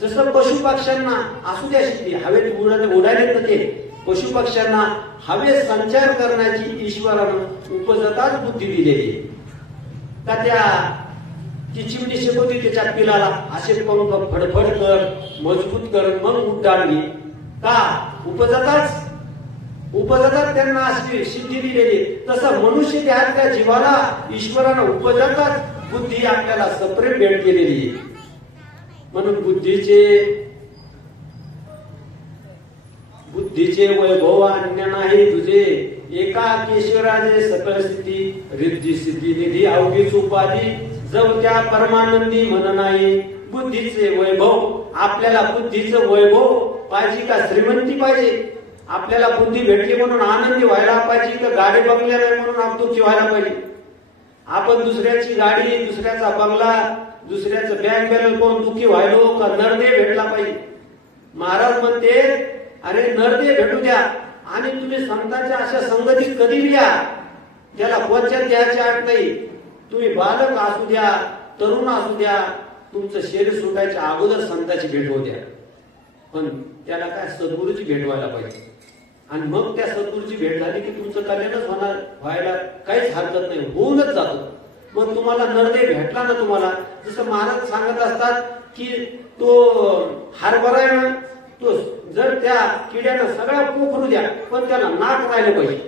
जसं पशु पक्ष्यांना असू द्या शक्ती, हवेत उडाले तर ते पशु पक्ष्यांना हवेत संचार करण्याची ईश्वरानं उपजताच बुद्धी दिलेली का? ती चिमणी शिकवते त्याच्या पिलाला असे पंख फडफड कर, मजबूत कर, मग उड्डाण घे. का? उपजतात त्यांना अशी सिद्धी दिलेली. तसं मनुष्य देहातल्या जीवाला ईश्वरानं उपजताच बुद्धी आपल्याला सेपरेट भेट केलेली. म्हणून बुद्धीचे बुद्धीचे वैभव अन्य नाही तुझे, एका केशवराजे सकळ स्थिती, रिद्धी सिद्धी निधी अवघीच उपाधी, जव त्या परमानंदी मन नाही. बुद्धीचे वैभव, आपल्याला बुद्धीचं वैभव पाहिजे का श्रीमंती पाहिजे? आपल्याला बुद्धी भेटली म्हणून आनंदी व्हायला पाहिजे का गाडी बंगल्या नाही म्हणून आपण दुःखी व्हायला पाहिजे? आपण दुसऱ्याची गाडी, दुसऱ्याचा बंगला, दुसऱ्याचं बँक बॅलन्स पाहून दुःखी व्हायलो का नरदे भेटला पाहिजे? महाराज म्हणते अरे नरदे भेटू द्या आणि तुम्ही संतांच्या अशा संगतीत कधी या, त्याला क्वचित द्यायची आठ नाही. तुम्ही बालक असू द्या, तरुण असू द्या, तुमचं शरीर सुटायच्या अगोदर संतांची भेट होऊ द्या. पण त्याला काय सद्गुरूची भेट व्हायला पाहिजे. आणि मग त्या सद्गुरूची भेट झाली की तुमचं कल्याणच होणार, व्हायला काहीच हरकत नाही, होऊनच जातं. मग तुम्हाला नरदे भेटला ना, तुम्हाला जसं महाराज सांगत असतात की तो हरभरा आहे ना, तो जर त्या किड्यानं सगळ्या पोखरू द्या पण त्याला नाक राहिलं पाहिजे.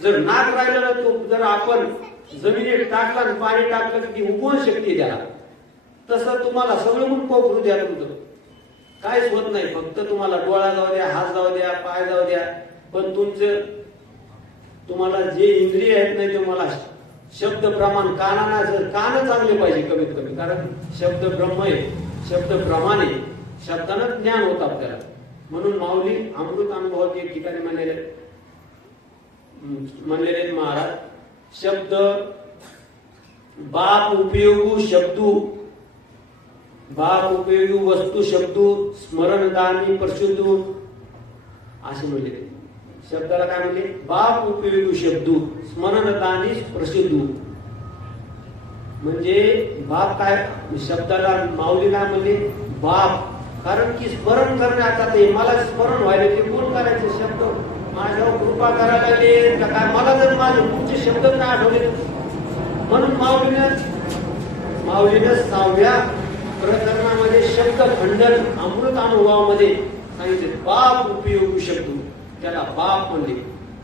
जर नाक राहिलं ना, तो जर आपण जमिनीत टाकला आणि पाणी टाकलं की उगवण शक्ती द्याला, तसं तुम्हाला सगळं म्हणून पोखरू द्या, तुमचं काहीच होत नाही. फक्त तुम्हाला डोळा जाऊ द्या, हात जाऊ द्या, पाय जाऊ द्या, पण तुम्हाला जे इंद्रिय आहेत नाही तुम्हाला शब्द प्रमाण कानाचं कान चांगले पाहिजे कमीत कमी, कारण शब्द ब्रह्म आहे, शब्द प्रमाणे शब्दानं ज्ञान होत आपल्याला. म्हणून माऊली अमृत अनुभवात एक ठिकाणी म्हणलेले महाराज, शब्द बाप उपयोगू शब्दू, बाप उपयोगी वस्तू शब्दू, स्मरणदानी परशुद्धू असे म्हणले. शब्दाला काय म्हणले? बाप उपयोगी शब्दू, स्मरणदानी प्रसिद्धू. म्हणजे बाप काय, शब्दाला माऊली काय म्हणले? बाप. कारण की स्मरण करण्याचा ते मला स्मरण व्हायला ते कोण करायचे? शब्द माझ्यावर कृपा करायला लागले का काय? मला जर माझे पुढचे शब्द काय आठवले, म्हणून माऊलीनं 6व्या प्रकरणामध्ये शब्द खंडन अमृत अनुभवामध्ये सांगितले. बाप उपयोगी शब्द, त्याला बाप म्हणले.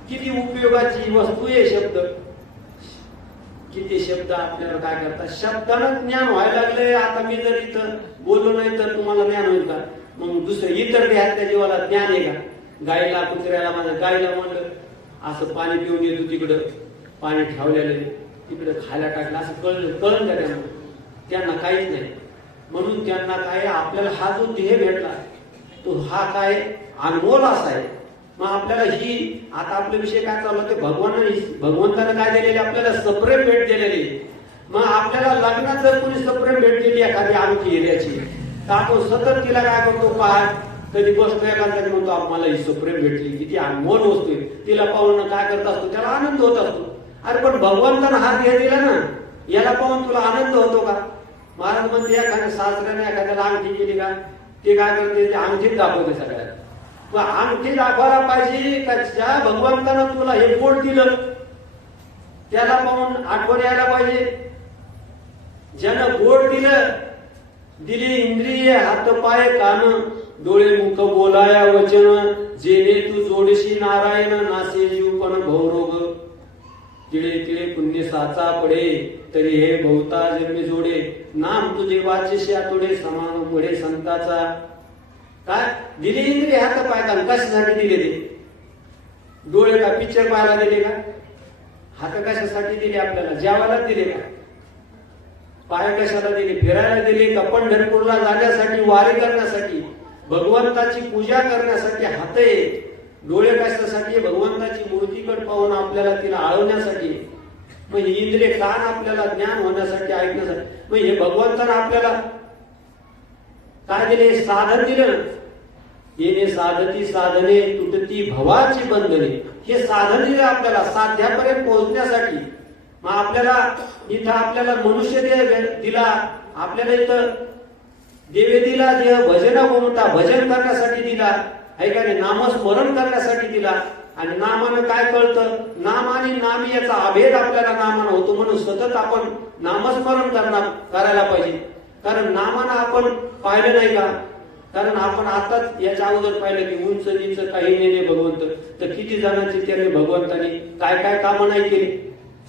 किती उपयोगाची वस्तू आहे शब्द. किती शब्द आपल्याला काय करतात? शब्दानं ज्ञान व्हायला लागले. आता मी जर इथं बोललो नाही तर तुम्हाला ज्ञान होईल का? मग दुसरं इतर देहातल्या जीवाला ज्ञान आहे का? गायला कुत्र्याला, माझ्या गायला म्हणलं असं पाणी पिऊन येतो, तिकडं पाणी ठेवलेलं तिकडे खायला टाकलं, असं कळलं का त्यांना? त्यांना काहीच नाही. म्हणून त्यांना काय, आपल्याला हा जो देह भेटला तो हा काय अनमोल असा आहे. मग आपल्याला ही आता आपला विषय काय चालू ते भगवंतानं काय दिलेले आपल्याला सप्रेम भेट दिलेली. मग आपल्याला लग्नात जर कोणी सप्रेम भेट दिली एखादी आमची एरियाची, तर आपण सतत तिला काय करतो? पाय कधी बसतो एखाद्या म्हणतो मला ही सप्रेम भेटली, किती अनमोल वस्तू आहे. तिला पाहून काय करत असतो? त्याला आनंद होत असतो. अरे पण भगवंतानं हा देह दिला ना, याला पाहून तुला आनंद होतो का? महाराज म्हणते एखाद्या सासऱ्याने एखाद्याला अंगठी केली का, ते काय करते? अंगठीत दाखवते सगळ्यात. मग अंगठी दाखवायला पाहिजे का ज्या भगवंतानं तुला हे पोट दिलं त्याला पाहून आठवण यायला पाहिजे. ज्यानं गोड दिली इंद्रिय, हात पाय कान, डोळे मुख बोलाया वचन, जेणे तू जोडशी नारायण, नासे जीव पण भवरोग. तिळे तिळे पुण्य साचा पडे, तरी हे भोवता जन्मी जोडे, नाम तुझे वाचेशी आतोडे, समान पुढे संताचा. काय दिले इंद्रिय हात पाय कान? कशासाठी दिले ते? डोळे का पिक्चर पाहायला दिले का? हात कशासाठी दिले आपल्याला? जेवायला दिले का? पाय कशाला दिले? फिरायला दिले का? पंढरपूरला जाण्यासाठी, वारी करण्यासाठी, भगवंताची पूजा करण्यासाठी हात आहे. डोळे कशासाठी? भगवंताची मूर्तीकडे पाहून आपल्याला तिला आळवण्यासाठी. मग ही इंद्रिय कान आपल्याला ज्ञान होण्यासाठी, ऐकण्यासाठी. मग हे भगवंतानं आपल्याला काय दिले? साधन दिलं. येणे साधती साधने, तुटती भवाची बंधने. हे साधन दिलं आपल्याला साध्यापर्यंत पोहोचण्यासाठी. मग आपल्याला इथं आपल्याला मनुष्य देह दिला, आपल्याला इथं देवे दिला देह, भजन कोणता भजन करण्यासाठी दिला आहे का नाही? नामस्मरण करण्यासाठी दिला. आणि नामानं काय कळतं? नाम आणि नामी याचा अभेद आपल्याला नामानं होतो. म्हणून सतत आपण नामस्मरण करायला पाहिजे. कारण नामानं आपण पाहिलं नाही का? कारण आपण आताच याच्या अगोदर पाहिलं की उंच नीच काही नेणे भगवंत. तर किती जणांची त्याने भगवंतानी काय काय कामं नाही केली?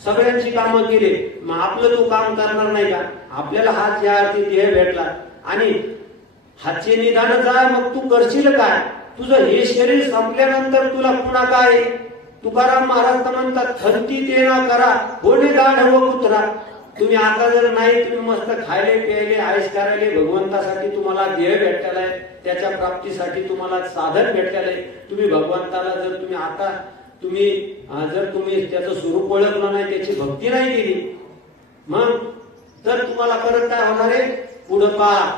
सगळ्यांची कामं केली. मग आपलं तो काम करणार नाही का? आपल्याला हात या अर्थी देह भेटला आणि हातचे निदान जा, मग तू करशील काय? तुझं हे शरीर संपल्यानंतर तुला पुन्हा काय? तुकाराम महाराज म्हणतात, खंती तेना करा होणे गाढव कुत्रा. तुम्ही आता जर नाही, तुम्ही मस्त खायले प्यायले आयुष करायले, भगवंतासाठी तुम्हाला देह भेटलेला आहे, त्याच्या प्राप्तीसाठी तुम्हाला साधन भेटलेलं आहे. तुम्ही भगवंताला जर तुम्ही आता जर तुम्ही त्याचं स्वरूप ओळखलं नाही, त्याची भक्ती नाही केली, मग तर तुम्हाला परत काय होणार आहे? पुढं पहा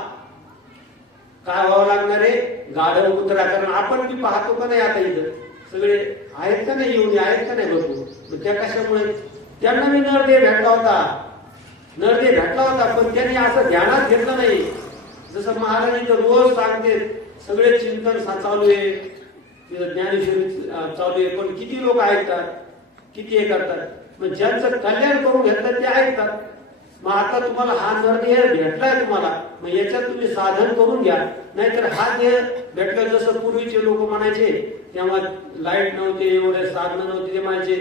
काय व्हावं लागणार आहे? गाढव कुत्रा. कारण आपण मी पाहतो का नाही आता इथं सगळे आहेत का नाही, येऊन आहेत का नाही भरपूर. त्या कशामुळे? त्यांना मी नरदेह भेटला होता, पण त्यांनी असं ध्यानात घेतलं नाही. जसं महाराजांनी रोज सांगते, सगळे चिंतन चालू आहे, ज्ञानेश्वरी चालू आहे, पण किती लोक ऐकतात, किती हे करतात? मग ज्यांचं कल्याण करून घेतात ते ऐकतात. मग आता तुम्हाला हा नरदेह भेटलाय तुम्हाला, मग याच्यात तुम्ही साधन करून घ्या. नाहीतर हा देह भेटला, जसं पूर्वीचे लोक म्हणायचे, तेव्हा लाईट नव्हते, एवढे साधन नव्हते, ते म्हणायचे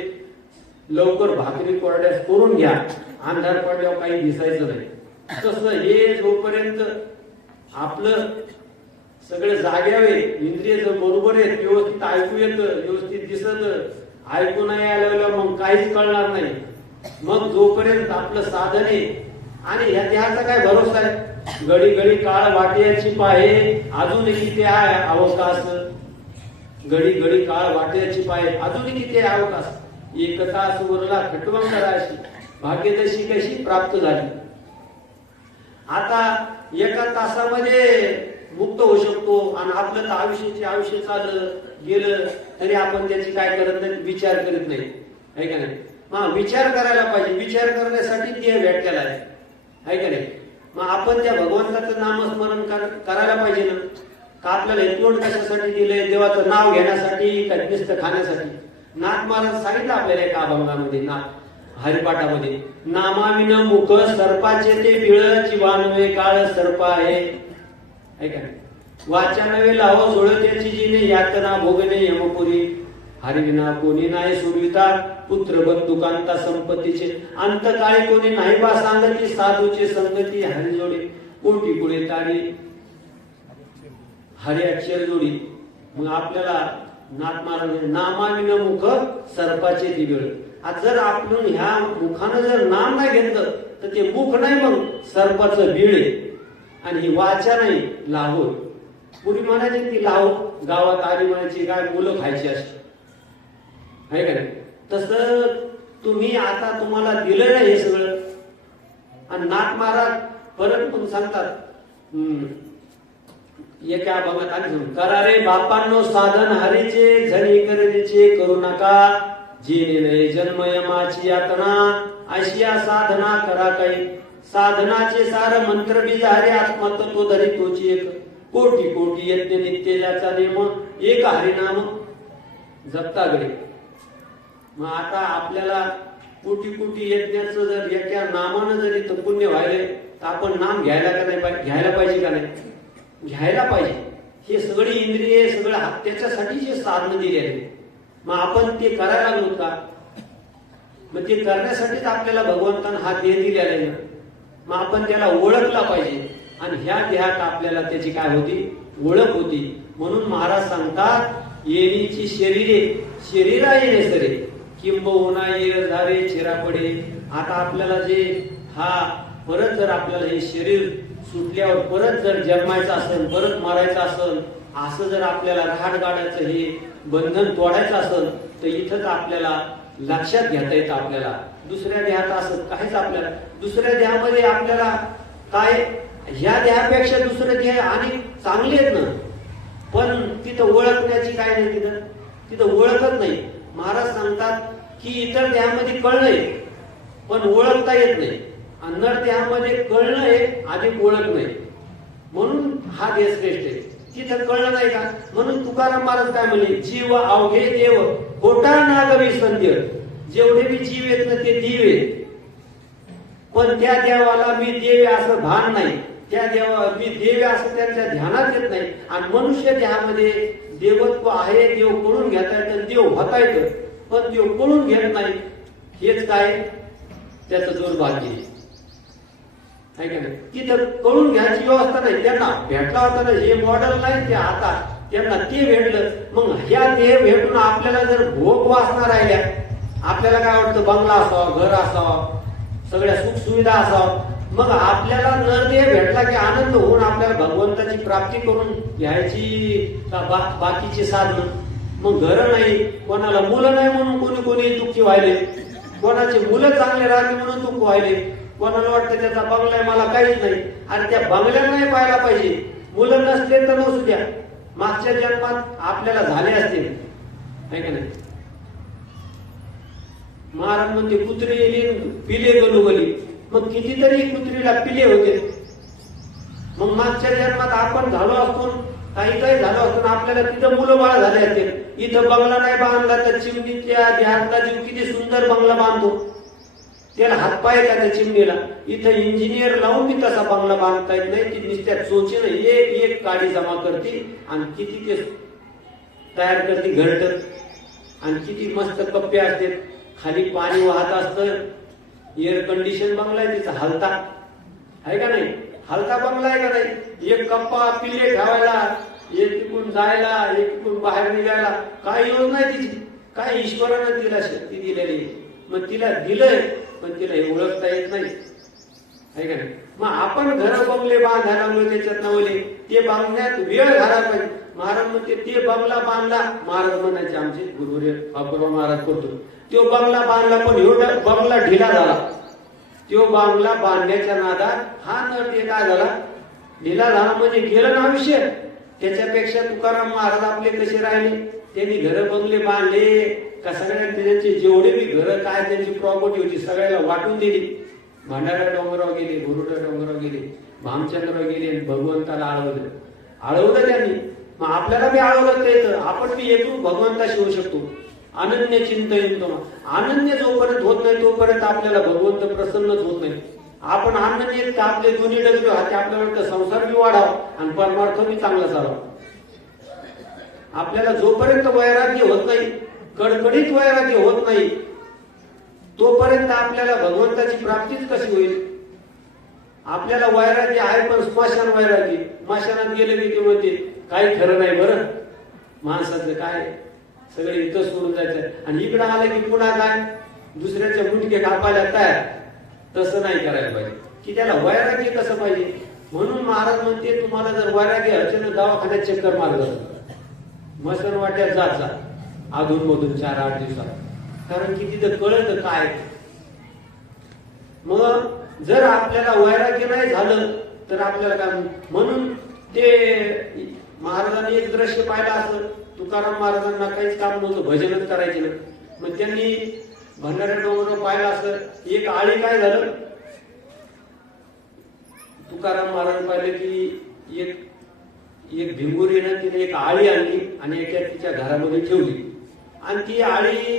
लवकर भाकरी कोरड्यास करून घ्या, अंधार पडल्यावर काही दिसायचं नाही. तसं हे जोपर्यंत आपलं सगळे जाग्यावे, इंद्रिय जर बरोबर आहेत, व्यवस्थित ऐकू येतं, व्यवस्थित दिसत, ऐकू नाही आलं मग काहीच कळणार नाही. मग जोपर्यंत आपलं साधन आहे, आणि ह्या देहाचा काय भरोसा आहे? घडी घडी काळ वाट्याची पाहे अजून किती आहे अवकाश, घडी घडी काळ वाट्याची पाहे अजून किती आहे अवकाश. एक तास वरला खटवण करायची, भाग्यदशी कशी प्राप्त झाली. आता एका तासामध्ये मुक्त होऊ शकतो, आणि आपलं तर आयुष्य चाललं गेलं तरी आपण त्याची काय करत नाही, विचार करीत नाही, आहे का नाही? मग विचार करायला पाहिजे. विचार करण्यासाठी देह भेटलेला आहे का नाही? मग आपण त्या भगवंताचं नामस्मरण करायला पाहिजे ना. का आपल्याला हे तोंड कशासाठी दिलंय? देवाचं नाव घेण्यासाठी का नुसतं खाण्यासाठी? नाथ महाराज सांगितलं आपल्याला एका अभंगामध्ये, नाथ हरिपाठामध्ये, नामाविन मुख सर्पाचे ते बिळ, जीवानवे काळ सर्प आहे का नाही? वाचा नवे लावो सोळत्याची जिने, यातना भोगणे यमपुरी. हरिविना कोणी नाही सोडविता, पुत्र बंधुकांता संपत्तीचे. अंत काय कोणी नाही बा सांगती, साधूचे संगती हरी जोडी. कोटी कुळे तारी हरी अक्षर जोडी. मग आपल्याला नाथ महाराज नामाविन मुख सर्पाचे दिवेळ. आज जर आपण ह्या मुखानं जर नाम नाही घेतलं तर ते मुख नाही, मग सर्पाचं बिळ आहे. आणि ही वाचा नाही, लाहो. पूर्वी म्हणायची ती लाहो, गावात आली म्हणायची काय मुलं खायची अशी, आहे का नाही? तसं तुम्ही आता तुम्हाला दिलं नाही हे सगळं. आणि नाथ महाराज परत पण सांगतात एका भागात, आणि करा रे बापांनो साधन हरीचे, झणी करणीचे करू नका. जेणे नाही जन्म यमाची यातना, अशिया साधना करा काही. साधनाचे सार मंत्र बीज हरे, आत्मतत्व धरी तोची एक. कोटी कोटी यज्ञ नित्य ज्याचा नेम, एक हरिनाम जपता गडे. मग आता आपल्याला कोटी कोटी यज्ञाचं जर एका नामानं जरी तर पुण्य व्हायले, तर आपण नाम घ्यायला का नाही, घ्यायला पाहिजे का नाही? घ्यायला पाहिजे. हे सगळे इंद्रिय सगळं त्याच्यासाठी जे साधन दिलेले, मग आपण ते करायला लागलो का? मग ते करण्यासाठीच आपल्याला भगवंतानं हा देह दिलेला आहे. मग आपण त्याला ओळखला पाहिजे, आणि ह्या देहात आपल्याला त्याची काय होती? ओळख होती. म्हणून महाराज सांगतात, येणीची शरीरा येणे सरे, किंबहुना येर झारे चिरा पडे. आता आपल्याला जे हा परत जर आपल्याला हे शरीर सुटल्यावर परत जर जन्मायचं असेल, परत मारायचं असेल, असं जर आपल्याला घाट गाडायचं, हे बंधन तोडायचं असेल, तर इथंच आपल्याला लक्षात घेता येतं. आपल्याला दुसऱ्या देहात असं काहीच, आपल्याला दुसऱ्या देहामध्ये आपल्याला काय, ह्या देहापेक्षा दुसरे देह आणि चांगले आहेत ना, पण तिथं ओळखण्याची काय नाही, तिथं ओळखत नाही. महाराज सांगतात की इतर देहामध्ये कळणं पण ओळखता येत नाही, अन्नर देहामध्ये कळणं आहे, अधिक ओळख नाही. म्हणून हा देह श्रेष्ठ आहे. तिथं कळलं नाही का? म्हणून तुकाराम महाराज काय म्हणले, जीव अवघे देव खोटा नागवी संध्य. जेवढे बी जीव आहेत ना ते देव आहेत, पण त्या देवाला मी देव असं भान नाही, त्या देवा मी देव असं त्यांच्या ध्यानात येत नाही. आणि मनुष्य देहामध्ये देवत्व आहे, देव कळून घेता येतं, देव होता येतं, पण देव कळून घेत नाही. हेच काय त्याचं दुर्भाग्य आहे का नाही? तिथं कळून घ्यायची व्यवस्था नाही. त्यांना भेटला होता ना हे मॉडेल नाही, ते आता त्यांना ते भेटलं. मग ह्या देह भेटून आपल्याला जर भोग वासना राहिल्या, आपल्याला काय वाटतं बंगला असावा, घर असावा, सगळ्या सुख सुविधा असावा, मग आपल्याला नरदेह भेटला की आनंद होऊन आपल्याला भगवंताची प्राप्ती करून घ्यायची बाकीचे साधन. मग घर नाही, कोणाला मुलं नाही म्हणून कोणी कोणी दुःखी व्हायले, कोणाचे मुलं चांगले राहिले म्हणून दुःख व्हायले, कोणाला वाटतं त्याचा बंगला आहे मला काहीच नाही. आणि त्या बंगल्याला नाही पाहायला पाहिजे, मुलं नसले तर नसू द्या, मागच्या जन्मात आपल्याला झाले असतील, आहे का नाही. महाराज म्हणते कुत्री येईल पिले गलोगली, मग कितीतरी कुत्रीला पिले होते. मग मागच्या जन्मात आपण झालो असतो, काही झालो असतो, आपल्याला तिथं मुलं बाळ झाले असते. इथं बंगला नाही बांधला तर चिमणीच्या ध्यानला जीव किती सुंदर बंगला बांधतो, त्याला हातपाय का त्या चिमणीला. इथं इंजिनियर लावून मी तसा बंगला बांधता येत नाही, ती नुसत्या चोचीनं एक एक काडी जमा करते आणि किती ते तयार करते घरट, आणि किती मस्त कप्पे असते, खाली पाणी वाहत असतं, एअर कंडिशन बंगला आहे तिचा, हलता आहे का नाही, हलता बंगला आहे का नाही. एक कप्पा पिल्ले ठेवायला, एक तिकून जायला, एक तिकून बाहेर निघायला, काय योजना आहे तिची, काय ईश्वरानं तिला शक्ती दिलेली. मग तिला दिलंय पण तिला हे ओळखता येत नाही, आहे का नाही. मग आपण घर बंगले बांधायला लागलो त्याच्यात नवले, ते बांधण्यात वेळ घालायला पाहिजे. महाराज म्हणते ते बंगला बांधला, महाराज म्हणायचे आमचे गुरुदेव बापूराव महाराज करतो, तो बंगला बांधला पण एवढा बंगला ढिला झाला. तो बंगला बांधण्याच्या नादात हा नर ते काय झाला, ढिला झाला म्हणजे गेलं ना आयुष्य. त्याच्यापेक्षा तुकाराम महाराज आपले कसे राहिले, त्यांनी घर बंगले बांधले का सगळ्या त्यांचे जेवढे बी घर काय त्यांची प्रॉपर्टी होती सगळ्याला वाटून दिली. भंडारा डोंगराव गेले, गुरुडा डोंगराव गेले, भामचंद्रराव गेले, भगवंताला आळवलं त्यांनी. मग आपल्याला बी आळवलं येतं, आपण बी एकूण भगवंताशी होऊ शकतो. अनन्य चिंतन, अनन्य जोपर्यंत होत नाही तोपर्यंत आपल्याला भगवंत प्रसन्नच होत नाही. आपण अनन्य आपले दोन्ही डगले हाते, आपल्याला वाटतं संसार बी वाढावा आणि परमार्थ बी चांगला चालावा. आपल्याला जोपर्यंत वैराग्य होत नाही, कडकडीत वैराग्य होत नाही, तोपर्यंत आपल्याला भगवंताची प्राप्तीच कशी होईल. आपल्याला वैराग्य आहे पण स्मशान वैराग्य, स्मशानात गेले की ते म्हणते काही खरं नाही बरं माणसाचं, काय सगळे इथं सोडून जायचं आणि इकडं आलं की पुन्हा काय दुसऱ्याच्या मुंडके कापायला तयार. तसं नाही करायला पाहिजे की त्याला वैराग्य कसं पाहिजे. म्हणून महाराज म्हणते तुम्हाला जर वैराग्य अचानक दवाखान्यात चक्कर मारलं, मसन वाट्यात जात जा अधून मधून 4-8 दिवसात, कारण की तिथं कळत काय. मग जर आपल्याला वैराग्य नाही झालं तर आपल्याला काय. म्हणून ते महाराजांनी एक दृश्य पाहिलं असं, तुकाराम महाराजांना काहीच काम नव्हतं, भजनच करायचे ना. मग त्यांनी भंडारा डोंगर पाहिलं असं, एक आळी काय झालं, तुकाराम महाराज पाहिलं की एक भिंगुरीनं तिने एक आळी आणली आणि एका तिच्या घरामध्ये ठेवली, आणि ती आळी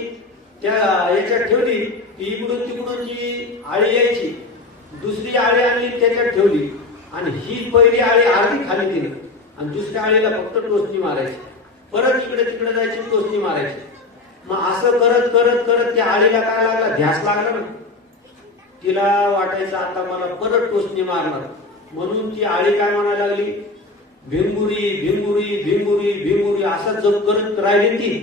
त्या याच्यात ठेवली की इकडून तिकडून जी आळी यायची, दुसरी आळी आणली त्याच्यात ठेवली, आणि ही पहिली आळी अर्धी खाली तिनं, आणि दुसऱ्या आळीला फक्त टोचणी मारायची, परत इकडे तिकडे जायची टोचणी मारायची. मग असं करत करत करत त्या आळीला काय लागला, ध्यास लागला ना, तिला वाटायचं आता मला परत टोचणी मारणार. म्हणून ती आळी काय म्हणायला लागली, भिंगुरी भिंगुरी भिंगुरी भिंगुरी असं जप करत राहिली ती,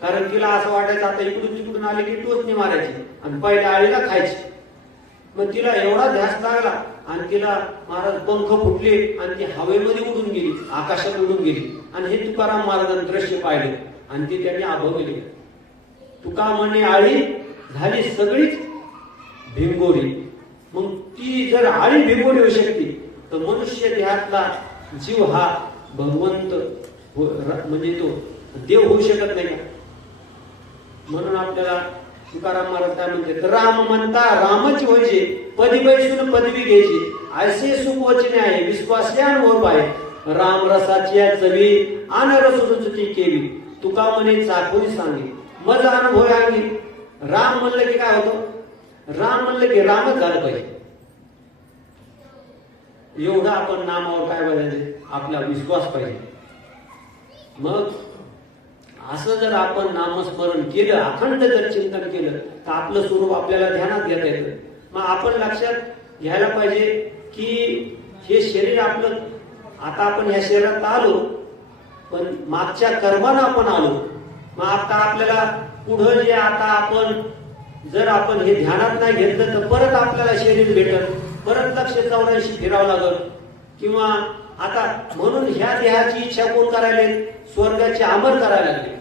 कारण तिला असं वाटायचं आता इकडून तिकडून आले की टोचणी मारायची आणि पहिल्या आळीला खायची. मग तिला एवढा ध्यास लागला आणि तिला महाराज पंख फुटले आणि ती हवेमध्ये उडून गेली, आकाशात उडून गेली. आणि हे तुकाराम महाराजांनी दृश्य पाहिले आणि ते त्यांनी अनुभवले. तुका म्हणे आळी झाली सगळीच भिंगोरी. मग ती जर आळी भिंगोरी होऊ शकते तर मनुष्य देहातला जीव हा भगवंत म्हणजे तो देव होऊ शकत नाही का. म्हणून आपल्याला तुकाराम महाराज काय म्हणते, राम म्हणता रामच व्हायचे, पदी बैसून पदवी घ्यायची, असे सुख वचने आहे विश्वासले अनुभव पाय, राम रसाची चवी आन रसरुचती केली, तुका म्हणे चाखून सांगे मज अनुभव अंगी. राम म्हणलं की काय होतं, राम म्हणलं की रामच झालं पाहिजे. एवढा आपण नामावर काय पाहिजे, आपला विश्वास पाहिजे. मग असं जर आपण नामस्मरण केलं, अखंड जर चिंतन केलं तर आपलं स्वरूप आपल्याला ध्यानात घेता येतं. मग आपण लक्षात घ्यायला पाहिजे की हे शरीर आपलं, आता आपण या शरीरात आलो पण मागच्या कर्मानं आपण आलो. मग आता आपल्याला पुढं जे आता आपण जर आपण हे ध्यानात नाही घेतलं तर परत आपल्याला शरीर भेटत, परत लक्ष 84 फिरावं लागल. किंवा आता म्हणून ह्या देहाची इच्छा कोण करायला, स्वर्गाची अमर करायला लागले.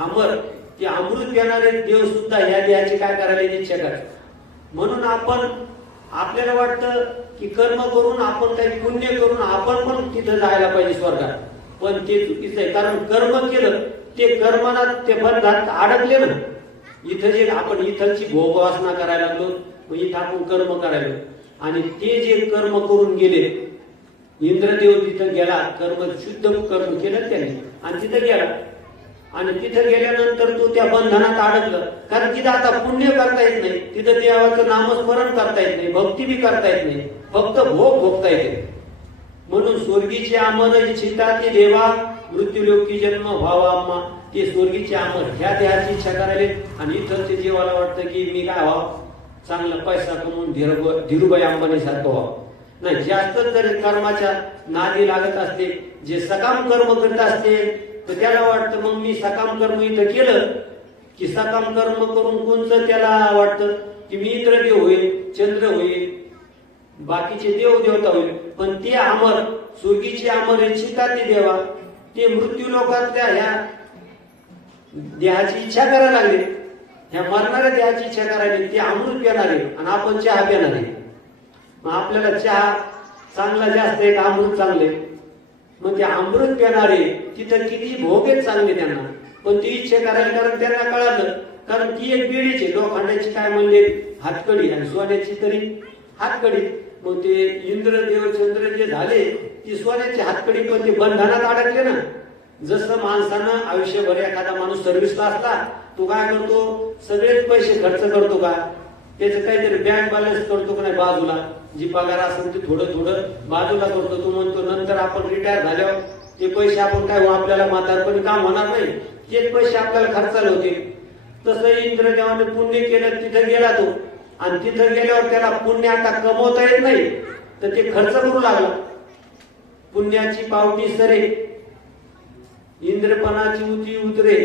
अमर ते अमृत घेणारे देव सुद्धा ह्या देहाची काय करायला इच्छा करतात. म्हणून आपण आपल्याला वाटतं की कर्म करून आपण काही पुण्य करून आपण पण तिथं जायला पाहिजे स्वर्गात, पण ते चुकीचं आहे. कारण कर्म केलं ते कर्माला ते बंधात अडकले ना. इथं जे आपण इथलची भोग वासना करायला लागलो, मग इथं आपण कर्म करायला, आणि ते जे कर्म करून गेले, इंद्रदेव तिथं गेला, कर्म शुद्ध कर्म केलं त्याने आणि तिथं गेला, आणि तिथं गेल्यानंतर तो त्या बंधनात अडकलं. कारण तिथं आता पुण्य करता येत नाही, तिथं देवाचं नामस्मरण करता येत नाही, भक्ती बी करता येत नाही, फक्त भोग भोगता येते. म्हणून स्वर्गीचे अमर इच्छिता ते देवा, मृत्यूलोकी जन्म व्हावा. ते स्वर्गीचे अमर ह्या देहाची इच्छा करायले, आणि इथं ते जीवाला वाटतं की मी काय व्हावं, चांगला पैसा कमवून धीरूभाई अंबानी सारखं व्हावं. नाही, जास्त जर कर्माच्या नादी लागत असते, जे सकाम कर्म करत असते, तर त्याला वाटतं मग मी सकाम कर्म इथं केलं की सकाम कर्म करून कोणचं त्याला वाटतं की मी इंद्रदेव होईल, चंद्र होईल, बाकीचे देव देवता होईल. पण ते अमर स्वर्गीचे अमर इच्छिता ते देवा, ते मृत्यू लोकातल्या ह्या देहाची इच्छा करायला लागले, ह्या मरणाऱ्या देहाची इच्छा करायला, ते अमृत पिणारे आणि आपण चहा पिणारे. मग आपल्याला चहा चांगला जास्त आहे का अमृत चांगले? मग ते अमृत पिणारे तिथं किती भोग आहेत चांगले त्यांना, पण ती इच्छा करायला, कारण त्यांना कळालं, कारण ती एक बेडीची लोखंडाची काय म्हणले हातकडी आणि सोन्याची तरी हातकडी. मग ते इंद्रदेव चंद्र जे झाले ती सोन्याची हातकडी, पण ते बंधनात अडकले ना. जसं माणसानं आयुष्यभर एखादा माणूस सर्व्हिसला असला, तो काय करतो, सगळेच पैसे खर्च करतो का, त्याचं काहीतरी बँक बॅलन्स करतो का नाही बाजूला, जी पगार असेल ते थोडं थोडं बाजूला करतो. तो म्हणतो नंतर आपण रिटायर झाल्यावर ते पैसे आपण काय आपल्याला म्हातारपणी काम होणार नाही, तेच पैसे आपल्याला खर्चाला होते. तसं इंद्रदेवाने पुण्य केलं, तिथं गेला तो, आणि तिथं गेल्यावर त्याला पुण्य आता कमवता येत नाही, तर ते खर्च करू लागला. पुण्याची पावटी सरे, इंद्रपणाची उती उतरे,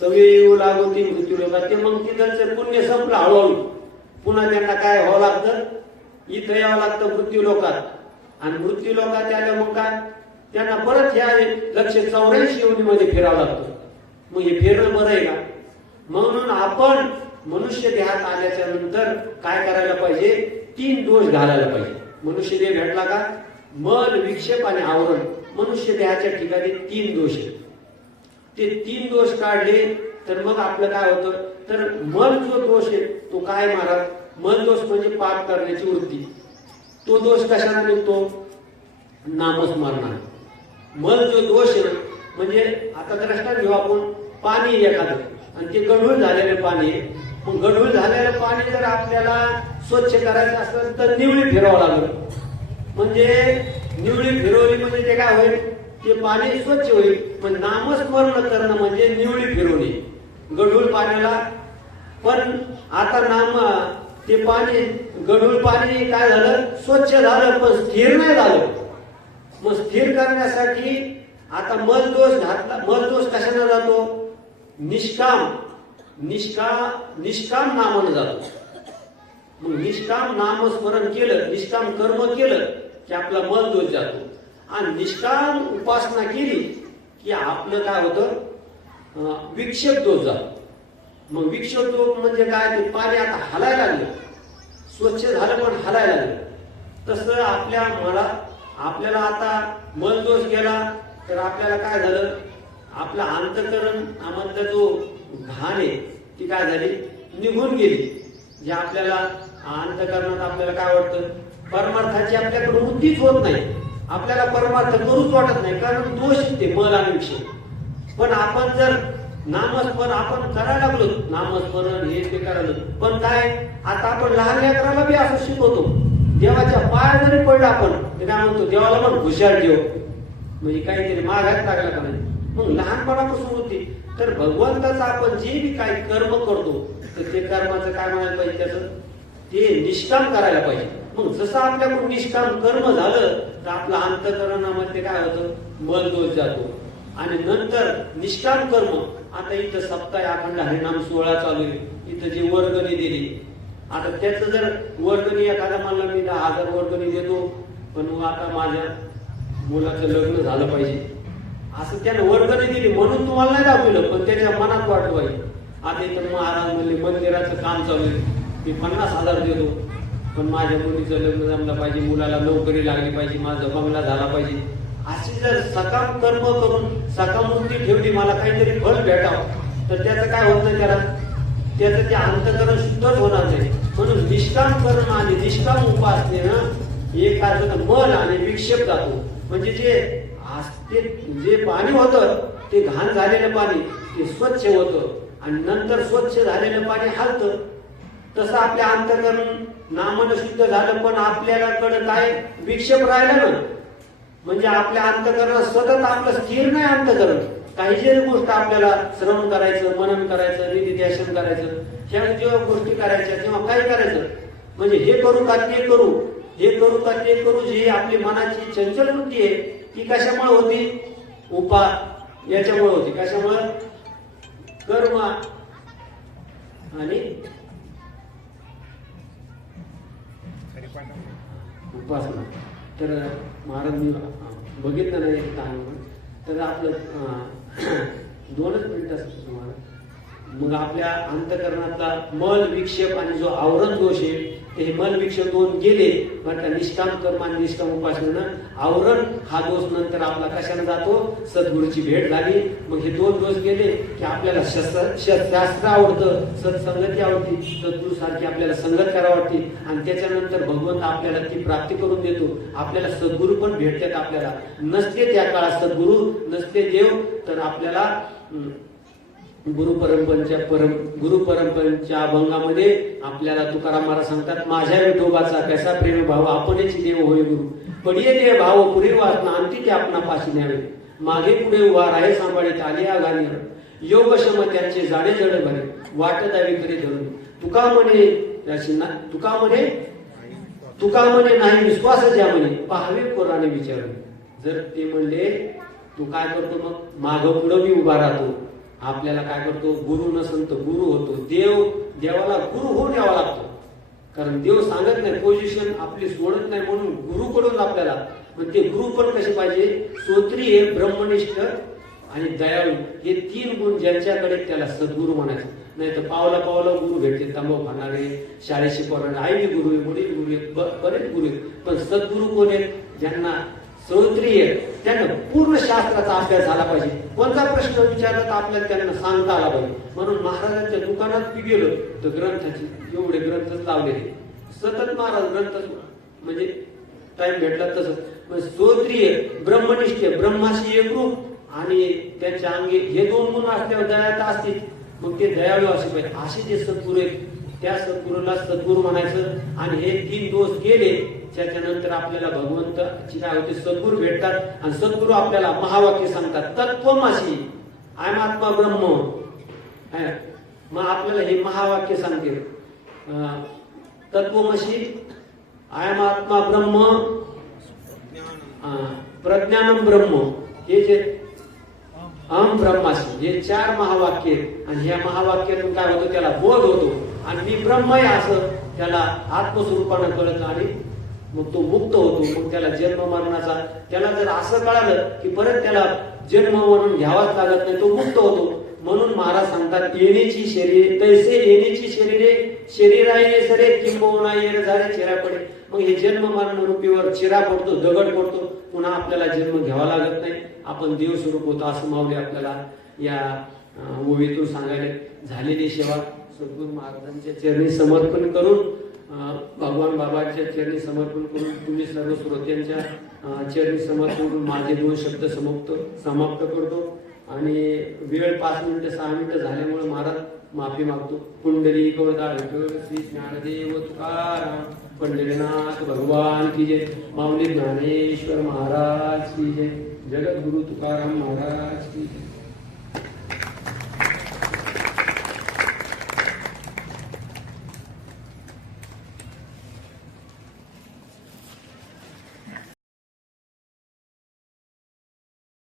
सवय येऊ लागवती मृत्यू लोकात. ते मग तिथं पुण्य संपलं हळूहळू. पुन्हा त्यांना काय व्हावं लागतं, इथं यावं लागतं मृत्यू लोकात, आणि मृत्यू लोकात आल्या मग काय त्यांना परत ह्या 184 योनीमध्ये फिरावं लागतं. मग हे फिरणं बरं आहे का? म्हणून आपण मनुष्य देहात आल्याच्या नंतर काय करायला पाहिजे, 3 दोष घालायला पाहिजे. मनुष्य देह भेटला का, मल, विक्षेप आणि आवरण, मनुष्य देहाच्या ठिकाणी 3 दोष आहेत. ते 3 दोष काढले तर मग आपलं काय होतं, तर मल जो दोष आहे तो काय महाराज, मल दोष म्हणजे पाप करण्याची वृत्ती. तो दोष कशाला निघतो, नामस्मरणाने. मल जो दोष आहे म्हणजे आता दृष्टांत घेऊ आपण, पाणी एखादं आणि ते गढूळ झालेलं पाणी आहे. मग गढूळ झालेलं पाणी जर आपल्याला स्वच्छ करायचं असेल तर निवळी फिरवावं लागेल. म्हणजे निवळी फिरवली म्हणजे ते काय होईल, ते पाणी स्वच्छ होईल. पण नामस्मरण करणं म्हणजे निवळी फिरवणे गढूळ पाण्याला. पण आता नाम ते पाणी गढूळ पाणी काय झालं, स्वच्छ झालं, पण स्थिर नाही झालं. मग स्थिर करण्यासाठी आता मलदोष घातला. मलदोष कशाने जातो, निष्काम नामानं जातो. मग निष्काम नामस्मरण केलं, निष्काम कर्म केलं की आपला मलदोष जातो. आणि निष्काम उपासना केली की आपलं काय होतं, विक्षेप दोष जातो. मग विक्षेप दोष म्हणजे काय, ते पाणी आता हलायला लागलं, स्वच्छ झालं पण हलायला लागलं. तसं आपल्याला आता मलदोष गेला तर आपल्याला काय झालं, आपलं अंतःकरण मधला जो घाण आहे ती काय झाली, निघून गेली. जे आपल्याला अंतःकरणात आपल्याला काय वाटतं, परमार्थाची आपल्याकडे वृत्तीच होत नाही, आपल्याला परमार्थ करूच वाटत नाही, कारण दोष ते मल आणि विक्षेप. पण आपण जर नामस्मरण आपण करायला लागलो, नामस्मरण हे ते करायला, पण काय आता आपण लहान लेकराला बी असं शिकवतो, देवाच्या पाया जरी पडलं आपण ते काय म्हणतो, देवाला पण हुशार ठेव, म्हणजे काहीतरी मागायला लागला का नाही. मग लहानपणापासून होती. तर भगवंताचं आपण जे बी काही कर्म करतो तर ते कर्माचं काय म्हणायला पाहिजे, त्याचं ते निष्काम करायला पाहिजे. मग जसं आपल्याकडून निष्काम कर्म झालं तर आपलं अंतःकरणामध्ये काय होतं, मल दोष जातो. आणि नंतर निष्काम कर्म. आता इथं सप्ताह अखंड हरिनाम सोहळा चालू आहे, इथं जी वर्गणी दिली, आता त्याचं जर वर्गणी एखादा म्हणला मी 10,000 वर्गणी देतो, पण मग आता माझ्या मुलाचं लग्न झालं पाहिजे असं त्यानं वर्गणी दिली म्हणून तुम्हाला नाही दाखवलं, पण त्याच्या मनात वाटवाय. आता इथं महाराज म्हणले मंदिराचं काम चालू आहे, मी 50,000 देतो, पण माझ्या मुलीचं लग्न जमलं पाहिजे, मुलाला नोकरी लागली पाहिजे, माझा बंगला झाला पाहिजे. अशी जर सकाम कर्म करून सकाम वृत्ती ठेवली, मला काहीतरी फळ भेटावं, तर त्याचं काय होत नाही, त्याचं ते अंतकरण शुद्धच होणार नाही. म्हणून निष्काम कर्म आणि निष्काम उपासनेनं एक काय मन आणि विक्षेप जातो. म्हणजे जे पाणी होतं ते घाण झालेलं पाणी ते स्वच्छ होतं आणि नंतर स्वच्छ झालेलं पाणी हलतं. तसं आपल्या अंतकरण नामानं शुद्ध झालं, पण आपल्याला कडे काय विक्षेप राहिला ना, म्हणजे आपल्या अंतकरणात सतत आपलं स्थिर नाही अंतकरण. काही जरी गोष्ट आपल्याला श्रवण करायचं, मनन करायचं, निधिध्यासन करायचं, ह्या जेव्हा गोष्टी करायच्या तेव्हा काय करायचं, म्हणजे हे करू का ते करू, हे करू का ते करू, जी आपली मनाची चंचल वृत्ती आहे ती कशामुळे होती, याच्यामुळे होती. कशामुळे, कर्म आणि उपासना. तर महाराज मी बघितलं नाही तर आपलं 2च मिनिटं तुम्हाला. मग आपल्या अंतकरणातला मल विक्षेप आणि जो आवरण दोष आहे, ते मल विक्षेप 2 गेले, बरं निष्काम कर्म आणि निष्काम उपासनेनं आवरण हा दोष नंतर आपला कशाने जातो, सद्गुरूची भेट झाली. मग हे 2 दोष गेले की आपल्याला शास्त्र आवडतं, सत्संगती आवडती, सद्गुरू सारखी आपल्याला संगत करावी वाटते, आणि त्याच्यानंतर भगवंत आपल्याला ती प्राप्ती करून देतो. आपल्याला सद्गुरू पण भेटतात. आपल्याला नसते त्या काळात सद्गुरू, नसते देव, तर आपल्याला गुरु परंपरेच्या अभंगामध्ये आपल्याला तुकाराम महाराज सांगतात, माझ्या विठोबाचा कसा प्रेम भाव, आपणच देव होय गुरु, पडिये देव भाव पुरी वासना अंती ते आपणा पाशी न्यावे, मागे पुढे उभा राहे सांभाळीत आली आगाने, योगक्षम त्यांचे जाडे जड भरे, वाट दावी करी धरून, तुका म्हणे नाही विश्वास ज्या म्हणे, पाहावे कोराने विचारून. जर ते म्हणले तू काय करतो, मग माग पुढं मी उभा राहतो. आपल्याला काय करतो, गुरु नसन तर गुरु होतो. देवाला गुरु होऊन यावा लागतो, कारण देव सांगत नाही, पोझिशन आपली सोडत नाही, म्हणून गुरुकडून आपल्याला. पण ते गुरु पण कसे पाहिजे, श्रोत्रिय, ब्रह्मनिष्ठ आणि दयाळू, हे 3 गुण ज्यांच्याकडे त्याला सद्गुरू म्हणायचं. नाही तर पावला पावला गुरु भेटते, तंबाखू खाणारे, शाळेत शिकवणारे, आई गुरु आहे, वडील गुरु आहेत, बरेच गुरु आहेत. पण सद्गुरू कोण आहेत, ज्यांना श्रोत्रिय, त्यांना पूर्ण शास्त्राचा अभ्यास झाला पाहिजे. कोणता प्रश्न विचारला तर आपल्याला त्यांना सांगता आला पाहिजे. म्हणून महाराजांच्या दुकानात मी गेलो तर ग्रंथाचे एवढे ग्रंथच लावलेले, सतत महाराज ग्रंथ, म्हणजे टाइम भेटला तसं. श्रोत्रिय, ब्रह्मनिष्ठ, ब्रह्माशी एकरूप, आणि त्यांच्या अंगी हे 2 गुण असल्यावर दया असतील, मग ते दयाळू असे पाहिजे. असे जे सद्गुरू आहेत, त्या सद्गुरूला सद्गुरू म्हणायचं. आणि हे 3 दोष गेले, त्याच्यानंतर आपल्याला भगवंताची काय होते, सद्गुरू भेटतात. आणि सद्गुरू आपल्याला महावाक्य सांगतात, तत्त्वमसी, आयम आत्मा ब्रह्म. मग आपल्याला हे महावाक्य सांगते, तत्त्वमसी, आयम आत्मा ब्रह्म, प्रज्ञानम ब्रह्म, हे जे अहम ब्रह्मासी, हे 4 महावाक्य. आणि ह्या महावाक्यातून काय होतं, त्याला बोध होतो, आणि मी ब्रह्म आहे असं त्याला आत्मस्वरूपानं कळतं, आणि मग तो मुक्त होतो. मग त्याला जन्म मरणाचा, त्याला जर असं कळालं की परत त्याला जन्म मरण घ्यावाच लागत नाही, तो मुक्त होतो. म्हणून महाराज सांगतात, येण्याची शरीर तैसे येण्याची शरीरे, शरीरा ये सरे किंबहुना येर झाले चिरा पडे. मग हे जन्म मरण रूपीवर चिरा पडतो, दगड पडतो, पुन्हा आपल्याला जन्म घ्यावा लागत नाही, आपण देव स्वरूप होतो, असं माऊली आपल्याला या ओवीतून सांगायला. झालेली सेवा सद्गुरू महाराजांच्या चरणी समर्पण करून, भगवान बाबांच्या चरणी समर्पण करून, तुम्ही सर्व श्रोत्यांच्या चरणी समर्पण करून माझे 2 शब्द समाप्त करतो. आणि वेळ 5 मिनिटं 6 मिनिटं झाल्यामुळे महाराज माफी मागतो. पुंडलिक श्री ज्ञानदेव तुकाराम, पंढरीनाथ भगवान की जय, माऊली ज्ञानेश्वर महाराज की जय, जगद्गुरु तुकाराम महाराज की जय.